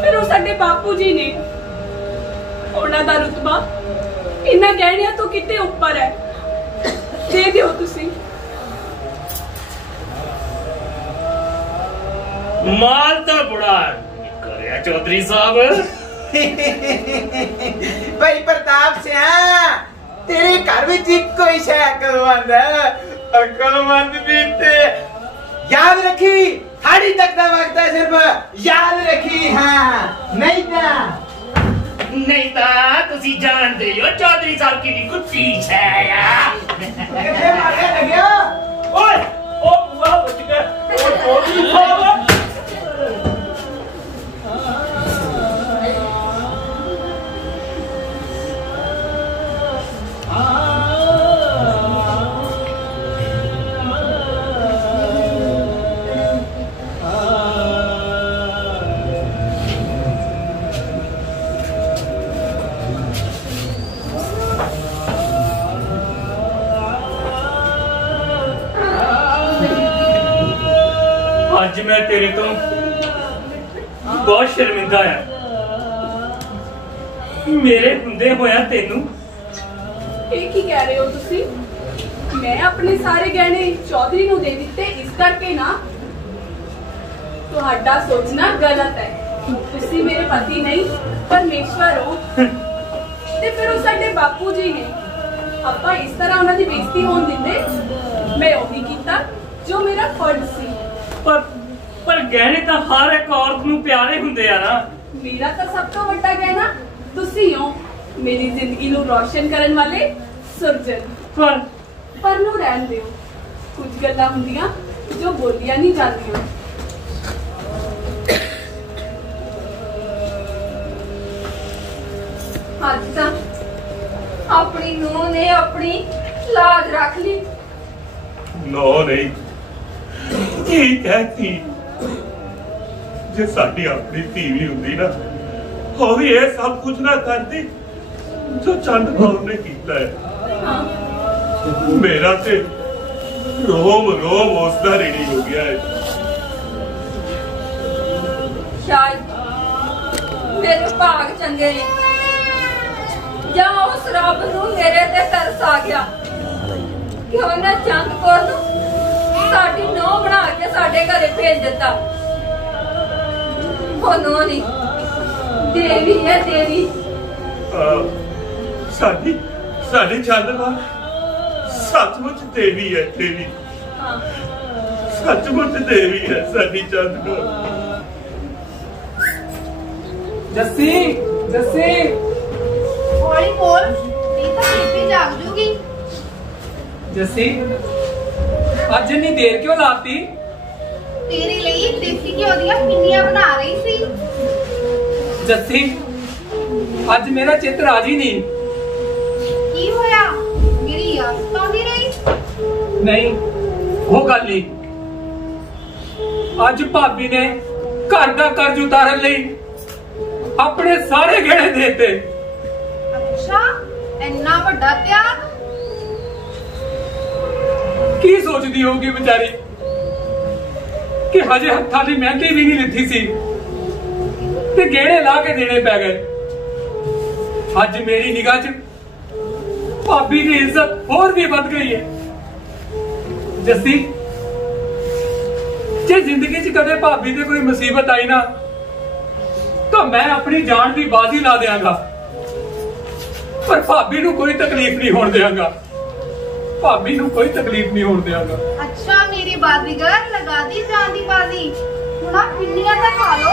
ਫਿਰ ਉਹ ਸਾਡੇ ਬਾਪੂ ਜੀ ਨੇ, ਉਹਨਾਂ ਦਾ ਰੁਤਬਾ ਇਹਨਾਂ ਗਹਿਣਿਆਂ ਤੋਂ ਕਿਤੇ ਉੱਪਰ ਹੈ। ਦੇ ਦਿਓ ਤੁਸੀਂ। ਮਾਲ ਤਾਂ ਬੜਾ ਕਰਿਆ ਚੌਧਰੀ ਸਾਹਿਬ। ਭਾਈ ਪ੍ਰਤਾਪ ਸਿਆ, ਤੇਰੇ ਘਰ ਵਿੱਚ ਇੱਕੋ ਹੀ ਸ਼ੈ ਅਕਲਮੰਦ ਹੈ। ਅਕਲਮੰਦ ਵੀ ਤੇ याद रखी, हाड़ी तक का वक्त है, सिर्फ याद रखी। हाँ नहीं तुसी जानते हो चौधरी साहब की भी कुछ चीज है यार। कितने मारे लगे? ओए ओ बुआ बच गए। ओ चौधरी साहब ਅੱਜ ਮੈਂ ਤੇਰੇ ਤੋਂ ਬਹੁਤ ਸ਼ਰਮਿੰਦਾ ਆ। ਮੇਰੇ ਹੁੰਦੇ ਹੋਇਆ ਤੈਨੂੰ ਇਹ ਕੀ ਕਹਿ ਰਹੇ ਹੋ ਤੁਸੀਂ? ਮੈਂ ਆਪਣੇ ਸਾਰੇ ਗਹਿਣੇ ਚੌਧਰੀ ਨੂੰ ਦੇ ਦਿੱਤੇ ਇਸ ਕਰਕੇ ਨਾ। ਤੁਹਾਡਾ ਸੋਚਣਾ ਗਲਤ ਹੈ। ਤੁਸੀਂ ਮੇਰੇ ਪਤੀ ਨਹੀਂ ਪਰਮੇਸ਼ਵਰ ਹੋ। ਤੇ ਫਿਰ ਉਹ ਸਾਡੇ ਬਾਪੂ ਜੀ ਨੇ। ਆਪਾਂ ਇਸ ਤਰ੍ਹਾਂ ਉਹਨਾਂ ਦੀ ਬੇਇੱਜ਼ਤੀ ਹੋਣ ਦਿੰਦੇ? ਮੈਂ ਉਹੀ ਕੀਤਾ ਜੋ ਮੇਰਾ ਫਰਜ਼ ਸੀ। ਪਰ ਗਹਿਣੇ ਤਾਂ ਹਰ ਇੱਕ ਔਰਤ ਨੂੰ ਪਿਆਰੇ ਹੁੰਦੇ ਆ ਨਾ। ਮੇਰਾ ਤਾਂ ਸਭ ਤੋਂ ਵੱਡਾ ਗਹਿਣਾ ਤੁਸੀਂ ਹੋ, ਮੇਰੀ ਜ਼ਿੰਦਗੀ ਨੂੰ ਰੌਸ਼ਨ ਕਰਨ ਵਾਲੇ ਸੁਰਜਨ। ਪਰ ਨੂੰ ਰਹਿਣ ਦਿਓ, ਕੁਝ ਗੱਲਾਂ ਹੁੰਦੀਆਂ ਜੋ ਬੋਲੀਆਂ ਨਹੀਂ ਜਾਂਦੀਆਂ। ਅੱਜ ਤਾਂ ਆਪਣੀ ਨੂੰਹ ਨੇ ਆਪਣੀ ਲਾਜ ਰੱਖ ਲਈ। नो नहीं ਕੀ ਕਹਿਤੀ, ਜੇ ਸਾਡੀ ਆਪਣੀ ਧੀ ਵੀ ਹੁੰਦੀ ਨਾ, ਉਹ ਵੀ ਇਹ ਸਭ ਕੁਝ ਨਾ ਕਰਦੀ ਜੋ ਚੰਦ ਕੌਰ ਨੇ ਕੀਤਾ ਹੈ। ਮੇਰਾ ਤੇ ਰੋਮ ਰੋਮ ਉਸਦਾ ਰੇੜੀ ਹੋ ਗਿਆ ਹੈ। ਸ਼ਾਇਦ ਮੇਰੇ ਭਾਗ ਚੰਗੇ ਨੇ, ਜਾਂ ਉਸ ਰੱਬ ਨੂੰ ਮੇਰੇ ਤੇ ਤਰਸ ਆ ਗਿਆ ਕਿ ਉਹਨੇ ਚੰਦ ਕੌਰ ਨੂੰ ਸਾਡੀ ਨੌਂ ਬਣਾ ਕੇ ਸਾਡੇ ਘਰੇ ਭੇਜ ਦਿੱਤਾ। ਉਹ ਨੌਂ ਨਹੀਂ, ਦੇਵੀ ਹੈ ਦੇਵੀ। ਸਾਡੀ ਚੰਦਮਾ ਸੱਚਮੁੱਚ ਦੇਵੀ ਹੈ, ਦੇਵੀ। ਸੱਚਮੁੱਚ ਦੇਵੀ ਹੈ ਸਾਡੀ ਚੰਦਮਾ। जस्सी जस्सी हौली बोल, नहीं तो बीपी जाग जूगी। जस्सी आज इतनी देर क्यों लाती? तेरे लिए देसी घिओ दियां पिन्नियां बना रही सी। जस्सी आज मेरा चित राजी नहीं। की होया? मेरी याद आती रही? नहीं वो गल नहीं। आज भाभी ने घर का कर्ज उतारन लई अपने सारे गहने देते। अच्छा, इन्ना वड्डा त्याग? की सोचती होगी बेचारी कि हजे हत्था दी महंगी भी नहीं लिथी सी ते गहने ला के देने पै गए। अज मेरी निगाह च भाभी की इज्जत और भी बढ़ गई है। जस्सी जे जिंदगी च कदे भाभी ते कोई मुसीबत आई ना, तो मैं अपनी जान की बाजी ला देंगा, पर भाभी नू कोई तकलीफ नहीं होने देंगा। भाभी नू कोई तकलीफ नहीं होने देंगा। अच्छा मेरी बाजीगर लगा दी जान दी बाजी। हुण आ पिन्नियां तां खा लो।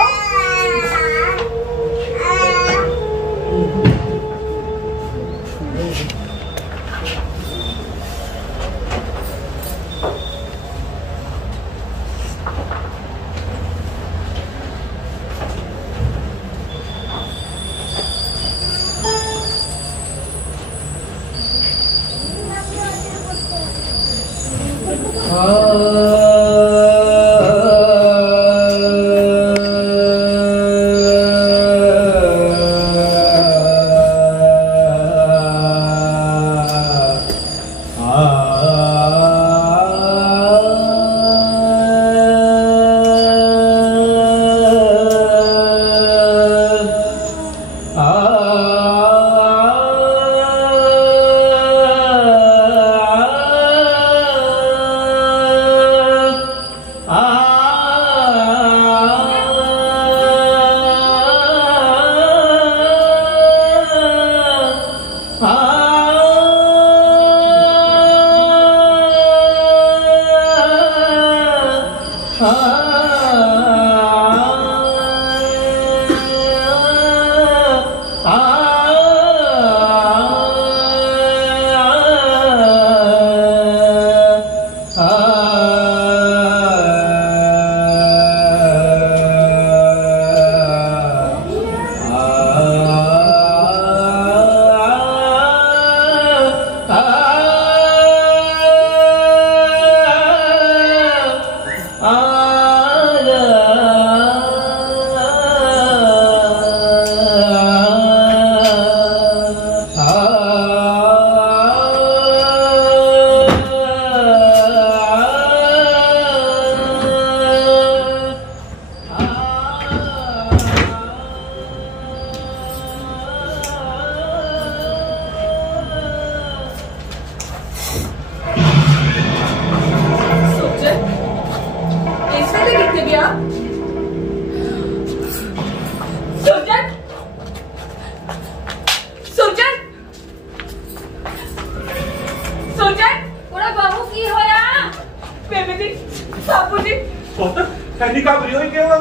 ਐਨੀ ਘਬਰੀ ਹੋਈ ਕਿਉਂ ਆ?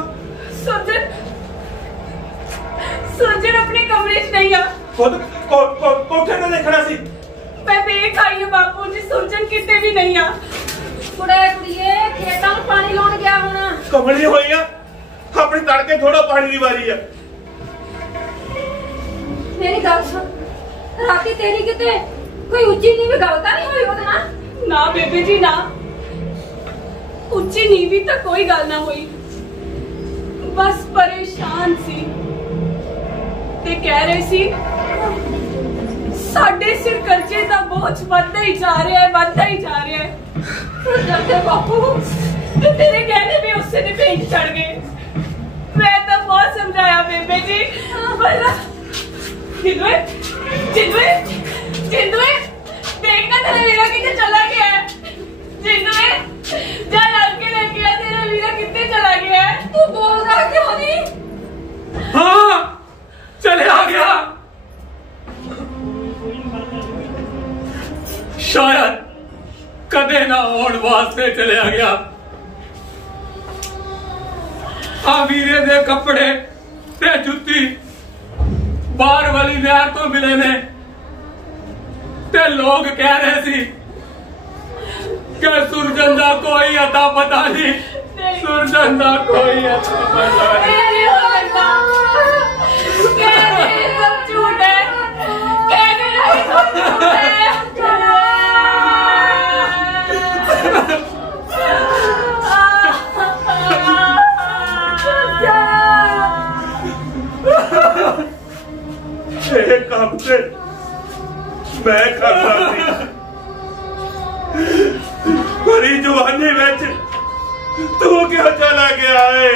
सुरजन अपने कमरे च नहीं आ। खुद कोठे ते देखना सी। मैं देख आई हूं बापू जी, सुरजन किते भी नहीं आ। कुड़िए खेतां में पानी लाउण गया होना। कमली होई आ, अपनी तड़के थोड़ा पानी दी वारी आ। मेरी गल सुन, राती तेरी किते कोई उच्ची नीवी गल तां नहीं होई ओदे नाल? ना बेबे जी ना, उच्ची नीवी तो कोई गल ना हुई, बस परेशान सी ते कह रहे सी साडे सिर कर्जे दा बोझ बढ़दा ही जा रहा है, बढ़दा ही जा रहा है। जब बापू ते तेरे कहने भी उससे ने पेंट चढ़ गए। मैं तो बहुत समझाया बेबे जी, पर जिंदुए जिंदुए जिंदुए देखना तेरा वीरा कितने चला गया है। जिंदुए जा लड़के लग गया, तेरा वीरा कितने चला गया है। तू बोल रहा क्यों नहीं? हाँ चले आ गया, शायद कदे ना होने वास्ते चले आ गया। आ वीरे दे कपड़े ते जुत्ती बाहर वाली नहर तो मिले ने, ते लोग कह रहे सी कि सुरजन दा कोई अता पता नहीं, सुरजन दा कोई अता पता नहीं। सब झूठ है, कहने नहीं सब झूठ है। ये काम से मैं करता सी, बड़ी जवानी में तू क्यों चला गया है?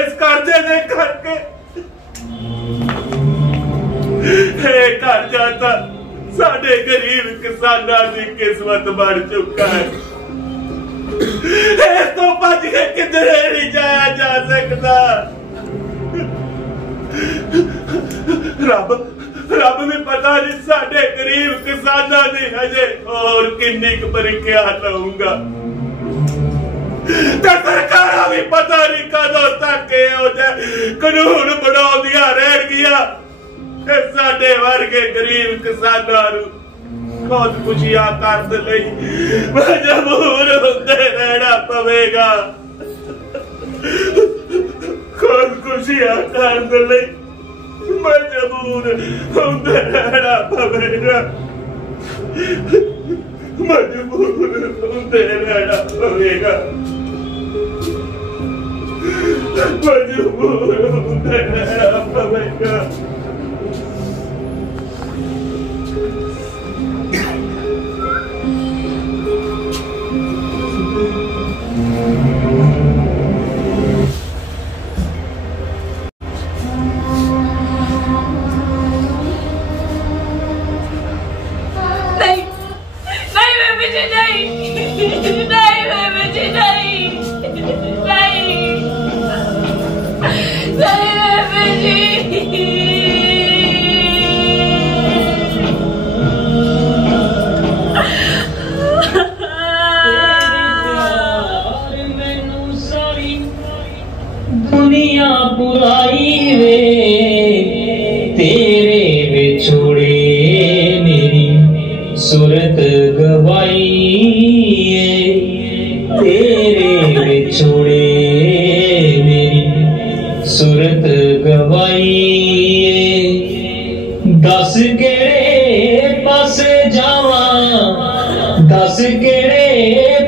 इस कर्जे ने करके घर जाता साडे गरीब किसानां दी किस्मत बन चुका है। इस तो भज के किधरे नहीं जाया जा सकता। रब भी पता नहीं साडे गरीब किसानां दी हजे और किन्नी क परीक्षा लऊंगा, ते सरकारां भी पता नहीं कदों तक कानून बनाउंदियां रहणगियां ते साडे वर्गे गरीब किसानां नूं खुदकुशियां करन लई मजबूर हुंदे रहना पवेगा। खुदकुशियां करन लई मजबूर हुंदे रहना पवेगा, मजबूर हुंदे रहना पवेगा, मजबूर हुंदे रहना पवेगा। दुनिया बुराई वे तेरे विछोड़े मेरी सूरत गवाई, तेरे विछोड़े मेरी सूरत गवाई। दस केड़े पासे जावा, दस केड़े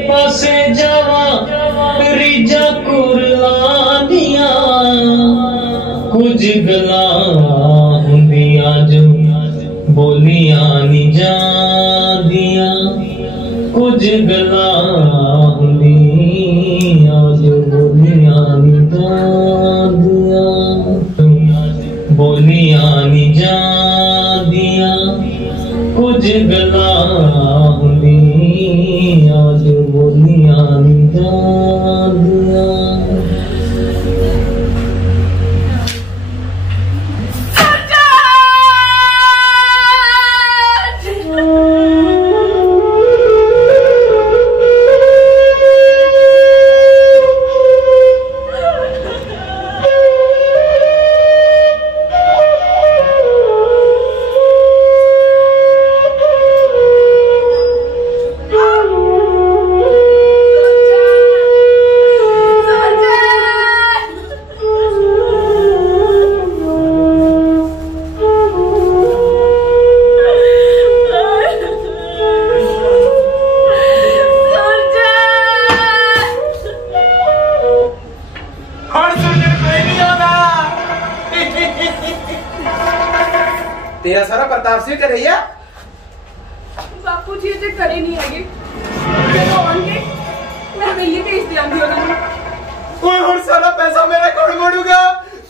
पासे जावा, रीजा कुरलानिया कुछ गलां हुंदियां जो बोलियां नहीं जांदियां, कुछ गलां हुंदियां जो बोलियां नहीं जांदियां, बोलियां नहीं जांदियां, कुछ गलां हुंदियां जो बोलियां नहीं जांदियां। तेरा सारा प्रताप सिंह कर रही है बापू जी अजे करे नहीं है जब आएंगे मैं मिली भेज दियांगी उन्होंने कोई और सारा पैसा मेरा कौन मोड़ूगा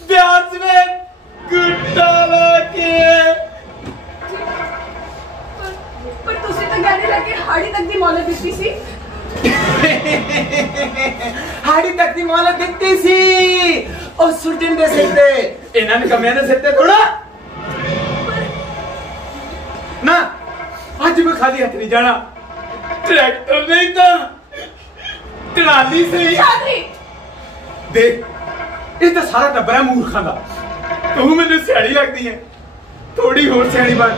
ब्याज में गुट्टा लाके पर तुसी तो गहने लगे हाड़ी तक दी मोहलत दिती सी हाड़ी तक दी मोहलत दिती सी और सुल्तान दे सकते इन्हां ने कमियां दे सकते थोड़ा ना आज मैं खाली हाथ नहीं जाना ट्रैक्टर नहीं था ट्राली से ही देख ये तो सारा टब्बर है मूर्खां दा तू मैंने सियाड़ी लगती है थोड़ी और सियाड़ी बन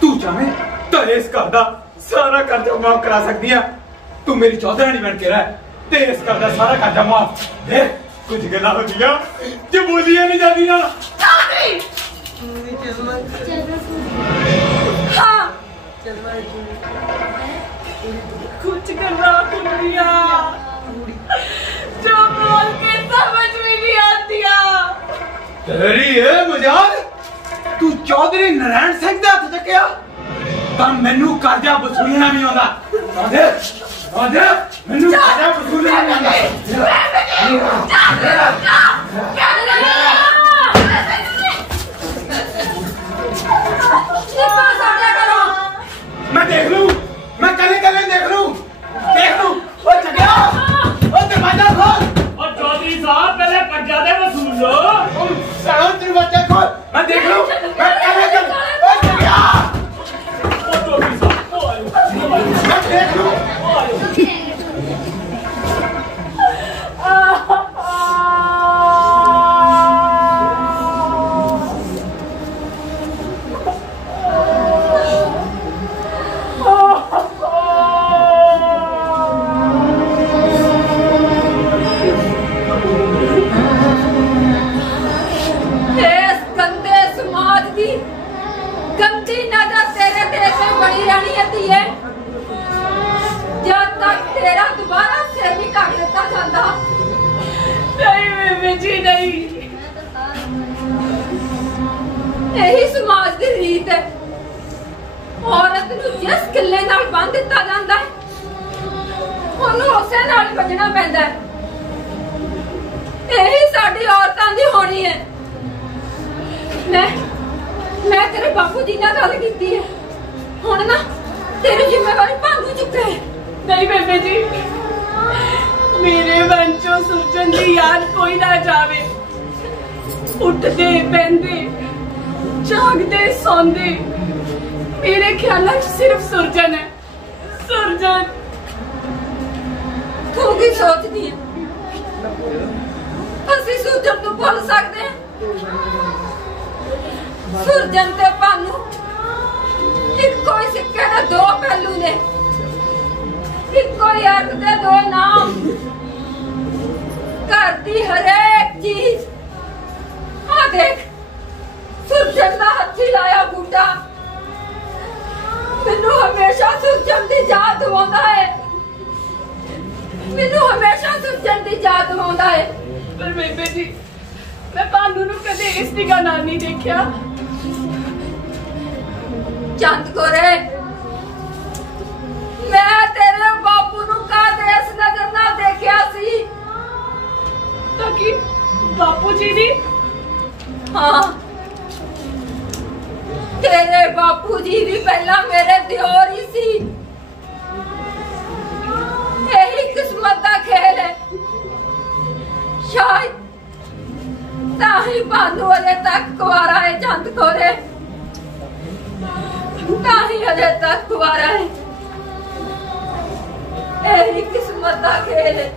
तू चाहे तो इस घर दा सारा कर्जा माफ करा सकती है तू मेरी चौधरानी बन के रह ते इस घर दा सारा कर्जा माफ देख कुछ गल्लां होंदियां जो बोलियां नहीं जांदियां हाँ कुछ करना कुड़िया जो बोल के समझ में नहीं आतिया तेरी है मजाक तू चौधरी नारायण सिंह दे हाथ चक्या ਤਾਂ ਮੈਨੂੰ ਕਰਜ਼ਾ ਵਸੂਲਣਾ ਨਹੀਂ ਆਉਂਦਾ ਆਦੇ ਮੈਨੂੰ ਕਰਜ਼ਾ ਵਸੂਲਣਾ ਨਹੀਂ ਆਉਂਦਾ मैं देख लूं मैं कल देख लूं ओ जगया ओ दरवाजा खोल और चौधरी साहब पहले कर्जा दे वसूल लो ओ सारा दरवाजा खोल मैं देख लूं मैं कल ओ जगया यही समाज की रीत है औरत नूं जिस किले नाल बंध दिता जाता है उन्होंने उसे नाल बजना पैंदा है यही साडी औरतां दी होनी है मैं तेरे बापू जी नाल गल कीती है हुण ना तेरी जिम्मेवारी भांगू चुका है नहीं बेबे जी मेरे मन चो सुरजन दी याद कोई ना जावे उठदे बहंदे जागदे सौंदे मेरे ख्याल सिर्फ सुरजन है सुरजन तू की सोचती है असि सुरजन को भूल सकते हैं सुरजन ते भानू इक्को ही सिक्के दे दो पहलू ने इक्को ही अर्थ दे दो नाम घर दी हरेक चीज आ देख सुरजन दा हथी लाया बूटा मैनू हमेशा सुरजन दी याद दिवांदा है मैनू हमेशा सुरजन दी याद दिवांदा है पर बेबे जी मैं भानू नू कदे इस निगाह नाल नहीं देखिया चंद कोरे मैं तेरे बापू नू कादे इस नजर नाल देखिया सी ताकि बापू जी दी हाँ तेरे बापू जी भी पहला मेरे दियोर ही सी यही किस्मत का खेल है शायद ताही भानू अजे तक कुआरा है चंद कोरे ताही अजे तक कुआरा है यही किस्मत का खेल है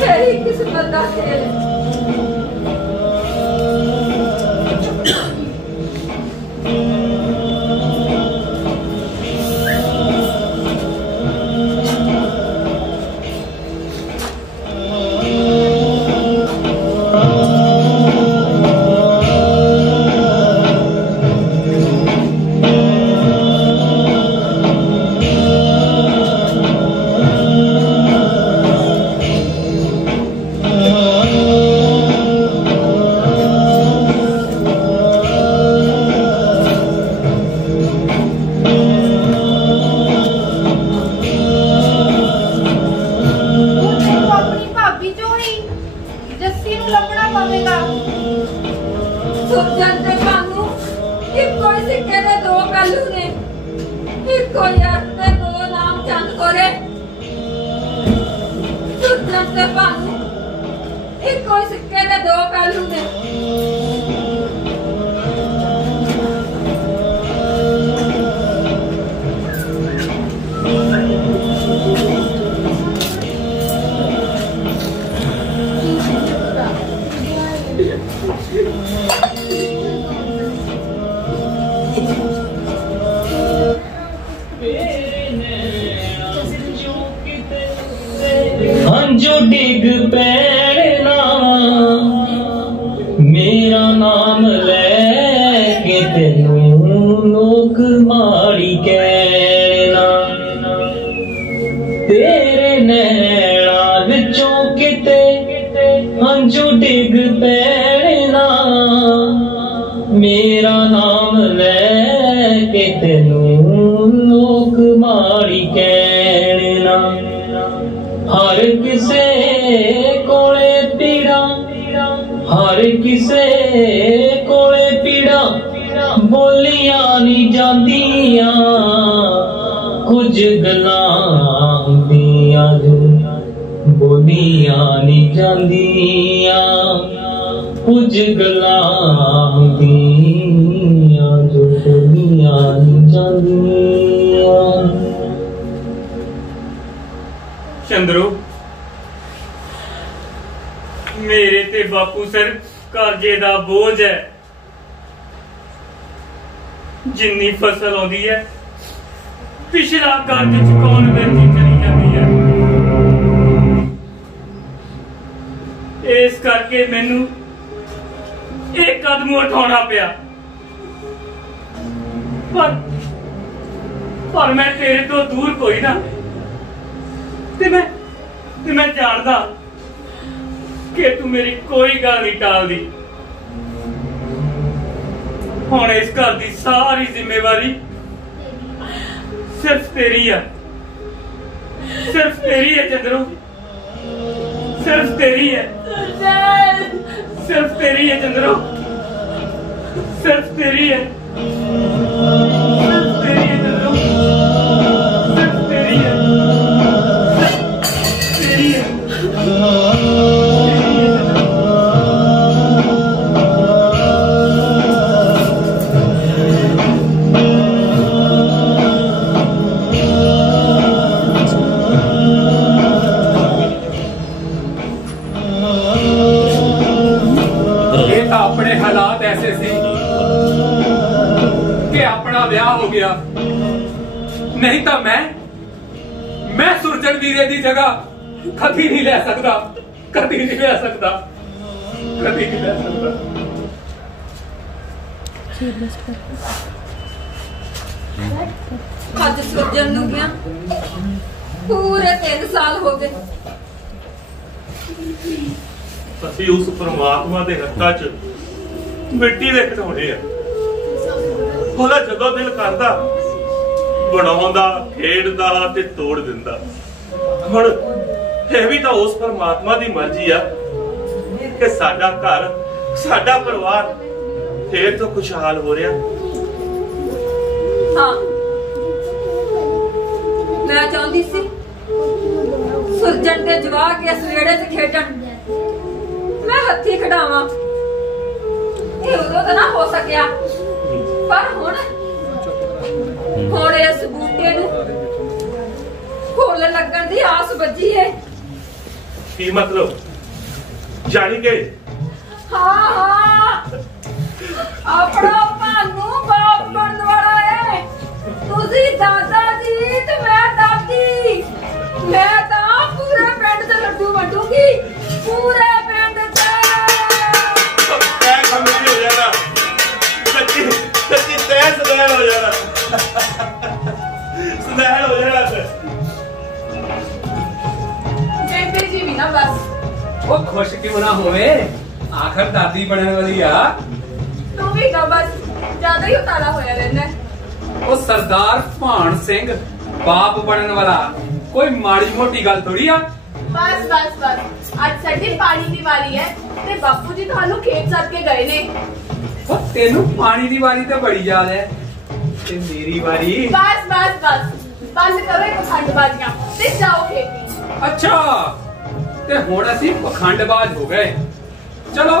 यही किस्मत का खेल है Oh ਨੂੰ ਲੱਭਣਾ ਪਵੇਗਾ। ਸੁਰਜਣ ਤੇ ਭਾਨੂ ਇੱਕੋ ਹੀ ਸਿੱਕੇ ਦੇ ਦੋ ਪਹਿਲੂ ਨੇ, ਇੱਕੋ ਹੀ ਅਰਥ ਦੇ ਦੋ ਨਾਮ ਚੰਦ ਕੋਰੇ। ਸੁਰਜਣ ਤੇ ਭਾਨੂ ਇੱਕੋ ਹੀ ਸਿੱਕੇ ਦੇ ਦੋ ਪਹਿਲੂ ਨੇ। हंजू डिग पैना मेरा नाम लैके तेनू लोग माड़ी कहना, तेरे नैना विचों किते हंजू डिग पैना मेरा नाम लैके तेनू लोग माड़ी कहना। हर किसे कोले पीड़ा, हर किसे कोले पीड़ा बोलियां नहीं जांदियां, कुछ गल्लां दियां बोलियां नहीं जांदियां, कुछ गल्लां दियां जो बोलियां नहीं जांदियां। चंद्रो मेरे ते बापू सिर कर्जे दा बोझ है, जिन्नी फसल आउंदी है पिछला कर्ज चुकाउण विच चली जाती है। इस करके मैनू एक कदम उठाना पिया, पर मैं तेरे तो दूर कोई ना, ते मैं जानदा कि तू मेरी कोई गल नहीं टालदी। हुण इस घर दी सारी जिम्मेवारी सिर्फ तेरी है, सिर्फ तेरी है चंद्रो, सिर्फ तेरी है, सिर्फ तेरी है चंद्रो, सिर्फ तेरी है, सिर्फ तेरी है चंद्रो, सिर्फ तेरी है, तेरी है। अपने हालात ऐसे सी कि अपना ब्याह हो गया, नहीं तो मैं सुरजन वीरे दी जगह कभी नहीं ले सकता, कभी नहीं ले सकता, कभी नहीं ले सकता। ਅੱਜ ਸੁਰਜਨ ਨੂੰ ਗਿਆ ਪੂਰੇ 3 ਸਾਲ ਹੋ ਗਏ। ਅਸੀਂ ਉਸ ਪਰਮਾਤਮਾ ਦੇ ਹੱਥਾਂ 'ਚ ਮਿੱਟੀ ਦੇ ਖਿਡੌਣੇ ਆ। ਉਹਦਾ ਜਦੋਂ ਦਿਲ ਕਰਦਾ ਬਣਾਉਂਦਾ, ਖੇਡਦਾ ਤੇ ਤੋੜ ਦਿੰਦਾ। ਹੁਣ ਇਹ ਵੀ ਤਾਂ ਉਸ ਪਰਮਾਤਮਾ ਦੀ ਮਰਜ਼ੀ ਆ ਕਿ ਸਾਡਾ ਘਰ, ਸਾਡਾ ਪਰਿਵਾਰ ਫੇਰ ਤੋਂ ਖੁਸ਼ਹਾਲ ਹੋ ਰਿਹਾ। ਹਾਂ, ਮੈਂ ਚਾਹੁੰਦੀ ਸੀ ਸੁਰਜਨ ਦੇ ਜਵਾਕ ਇਸ ਵਿਹੜੇ 'ਚ ਖੇਡਣ, ਮੈਂ ਹੱਥੀ ਖਿਡਾਵਾਂ। ਇਹ ਉਦੋਂ ਤਾਂ ਨਾ ਹੋ ਸਕਿਆ, ਪਰ ਹੁਣ ਇਸ ਬੂਟੇ ਨੂੰ ਫੁੱਲ ਲੱਗਣ ਦੀ ਆਸ ਬੱਝੀ ਏ। ਕੀ ਮਤਲਬ? ਜਾਣੀ ਕਿ ਹਾਂ ਆਪਣਾ ਭਾਨੂ ਬਾਪ ਬਣਨ ਵਾਲਾ ਏ। ਤੁਸੀਂ ਦਾਦਾ ਜੀ ਤੇ ਮੈਂ ਦਾਦੀ। ਮੈਂ ਤਾਂ ਪੂਰੇ ਪਿੰਡ 'ਚ ਲੱਡੂ ਵੰਡੂਗੀ, ਪੂਰੇ ਪਿੰਡ 'ਚ। ਹੋ ਜਾਣਾ ਸੱਚੀ ਸੱਚੀ ਤੈ ਸਦੈਣ ਹੋ ਜਾਣਾ, ਸਦੈਣ ਹੋ ਜਾਣਾ। ਕਹਿੰਦੇ ਜੀ ਵੀ ਨਾ ਬਸ वो खुश क्यों ना होवे, आखिर दादी बनने वाली आ। तू भी ना बस ज्यादा ही उतारा होया रहना। वो सरदार भान सिंह बाप बनने वाला कोई माड़ी मोटी गल थोड़ी आ। बस बस बस आज साडी पानी दी वारी है ते बापू जी थानू खेत सद के गए ने। ਉਹ ਤੈਨੂੰ ਪਾਣੀ ਦੀ ਵਾਰੀ ਤਾਂ ਬੜੀ ਯਾਦ ਹੈ ਤੇ ਮੇਰੀ ਵਾਰੀ। बस बस बस बंद करो ये पखंडबाजियां ते जाओ खेती। ਅੱਛਾ ਤੇ ਹੁਣ ਅਸੀਂ ਪਖੰਡਬਾਜ਼ ਹੋ ਗਏ। ਚਲੋ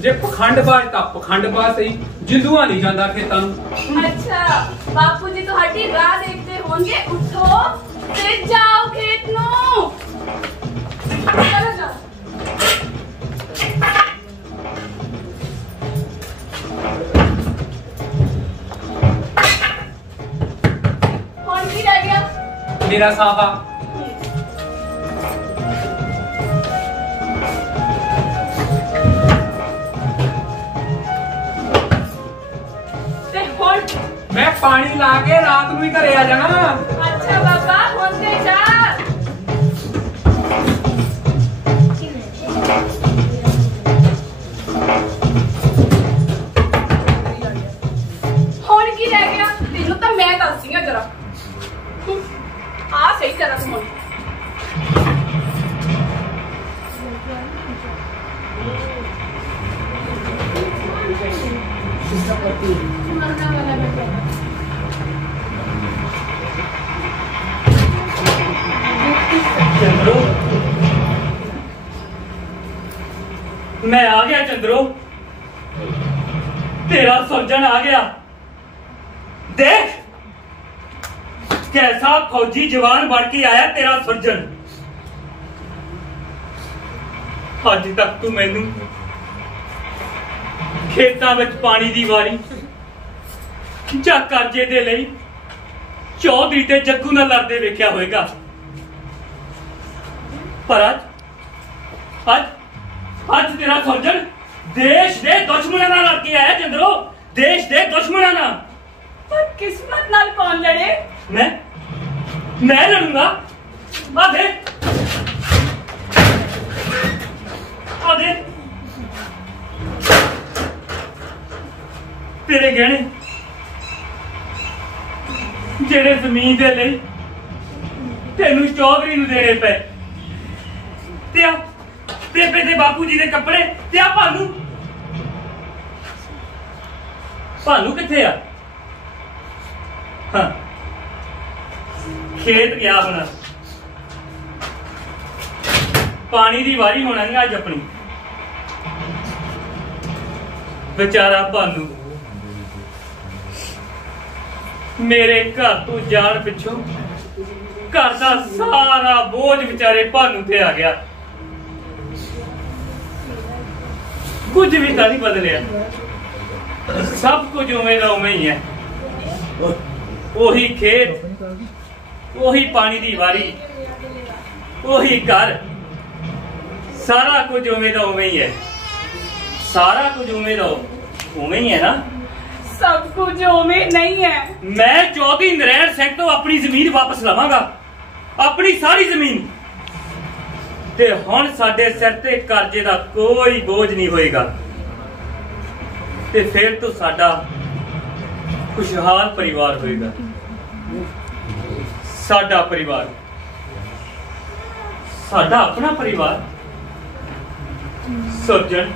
ਜੇ ਪਖੰਡਬਾਜ਼ ਤਾਂ ਪਖੰਡਬਾਜ਼ ਸਹੀ, ਜਿੰਦੂਆ ਨਹੀਂ ਜਾਂਦਾ ਖੇਤਾਂ ਨੂੰ। अच्छा बापू जी तुहाडी राह देखते होंगे, उठो ते जाओ खेत नु। चलो जाओ। कौन की रह गया? ਮੇਰਾ ਸਾਫਾ। ते हुण मैं पानी ला के रात ਨੂੰ ਹੀ ਘਰੇ ਆ ਜਾਣਾ। अच्छा बाबा हुण ते जा। हुण की रह गया? तेनू तो मैं दसदी हां जरा। आ सही जरा सुन। चंद्रो मैं आ गया। चंद्रो तेरा सुरजन आ गया। देख कैसा फौजी जवान बढ़ के आया तेरा सुरजन। अज तक तू मैनू खेतां विच पानी दी वारी जां करजे दे लई चौधरी ते जग्गू नाल लड़दे वेख्या होएगा, पर आज तेरा सुरजन देश दे दुश्मनां नाल लड़ के आया। चंद्रो देश दे दुश्मनां नाल। पर किस्मत नाल कौन लड़े? मैं लड़ूंगा। आ दे तेरे गहने जेड़े जमीन दे लई तेनू चौधरी नू देने पे, ते आ बेबे दे बापू जी दे कपड़े, ते आ भानू किथे आ? हाँ खेत गया होना। पानी दी वारी होना है अज अपनी। बेचारा भानू मेरे घर तो जान पिछों घर का सारा बोझ बेचारे भानू ते आ गया। कुछ भी तो नहीं बदलिया, सब कुछ उवें दा उवें ही है। ओही खेत, ओही पानी दी वारी, ओही घर, सारा कुछ उवें दा उवें ही है। सारा कुछ उवें दा उवें ही है ना? सब कुछ उवें नहीं है। मैं चौधरी नरैण सिंह तो अपनी जमीन वापस लवांगा, अपनी सारी जमीन। ते हुण साडे सिर ते कर्जे दा कोई बोझ नहीं होएगा, ते फिर तो साडा खुशहाल परिवार होएगा। साडा परिवार, साडा अपना परिवार। सुरजन,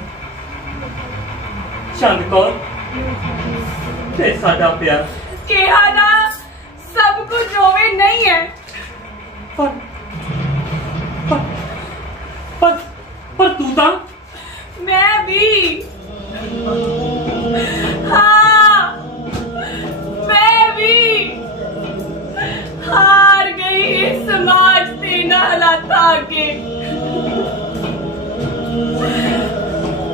चंद कौर ते साडा प्यार। कहा ना सब कुछ उवें नहीं है। पर तू ता मैं भी, हाँ मैं भी हार गई इस समाज से हालात आके।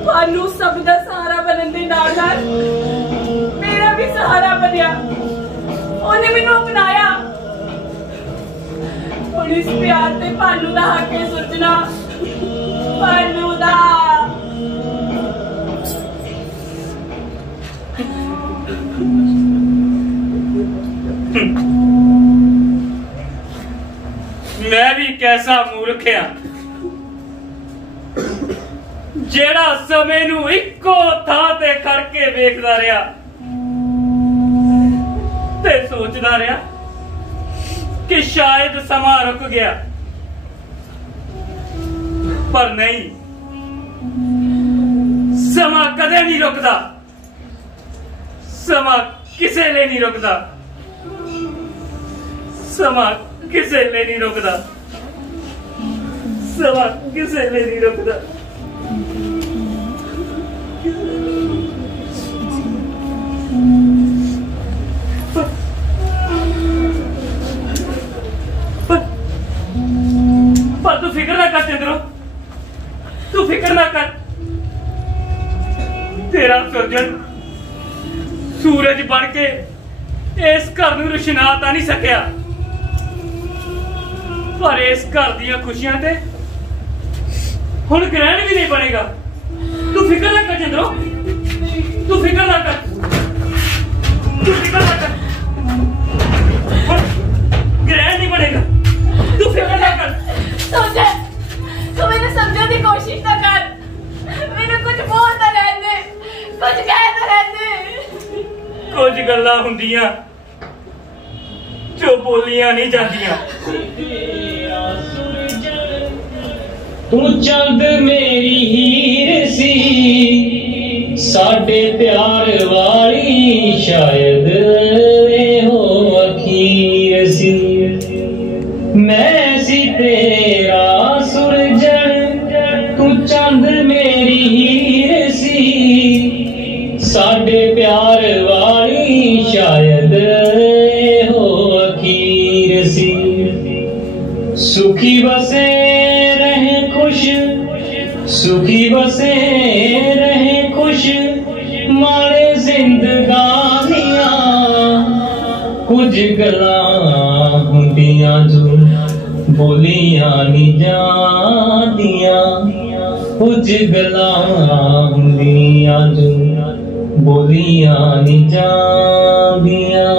भानू सब दा सहारा बनन दे नाल मेरा भी सहारा बनया। उन्हें मैनू अपनाया। हुण इस प्यार ते भानू दा हक है सुरजना, भानू दा। मैं भी कैसा मूर्ख हां जेड़ा समय नू इक्को थां ते खड़ के वेखदा रहा ते सोचदा रहा कि शायद समा रुक गया, पर नहीं, समा कदे नहीं रुकदा, समा किसे ले नहीं रुकदा, समा किसे ले नहीं रुकदा, समा किसे ले नहीं रुकदा। पर तू फिक्र ना कर चंद्रो, तू फिक्र ना कर। तेरा सुरजन सूरज बन के इस घर नूं रुशना तां नहीं सकिया, पर इस घर दियां खुशियां ते हुण ग्रहण भी नहीं बनेगा। तू फिक्र ना कर चंद्रो, तू फिक्र ना कर, तू फिक्र ना कर, ग्रहण नहीं बनेगा। तू फिक्र ना कर। सुरजन, तू मैंने समझने की कोशिश ना कर, मैंने कुछ बोल तो रहने, कुछ कह तो रहने। कुछ गल्लां हुंदियां जो बोलियां नहीं जांदियां। तू चंद मेरी हीर सी, साडे प्यार वाली शायद हो अखीर सी। मैं सी तेरा सुरजन, तू चंद मेरी हीर सी, साडे प्यार वाली शायद हो अखीर सी। सुखी बसे रहे खुश, सुखी बसे रहे खुश, मारे जिंदगानियां। कुछ गल्लां हुंदियां जो बोलियां नहीं जांदियां, कुछ गल्लां हुंदियां जो बोलियां नहीं जांदियां।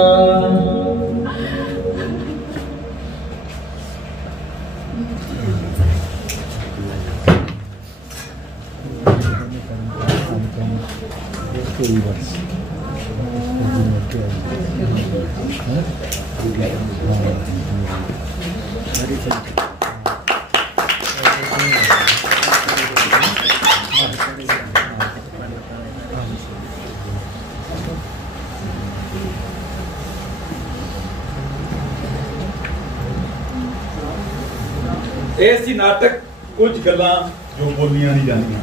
ਇਹ ਸੀ ਨਾਟਕ ਕੁਝ ਗੱਲਾਂ ਜੋ ਬੋਲੀਆਂ ਨਹੀਂ ਜਾਂਦੀਆਂ।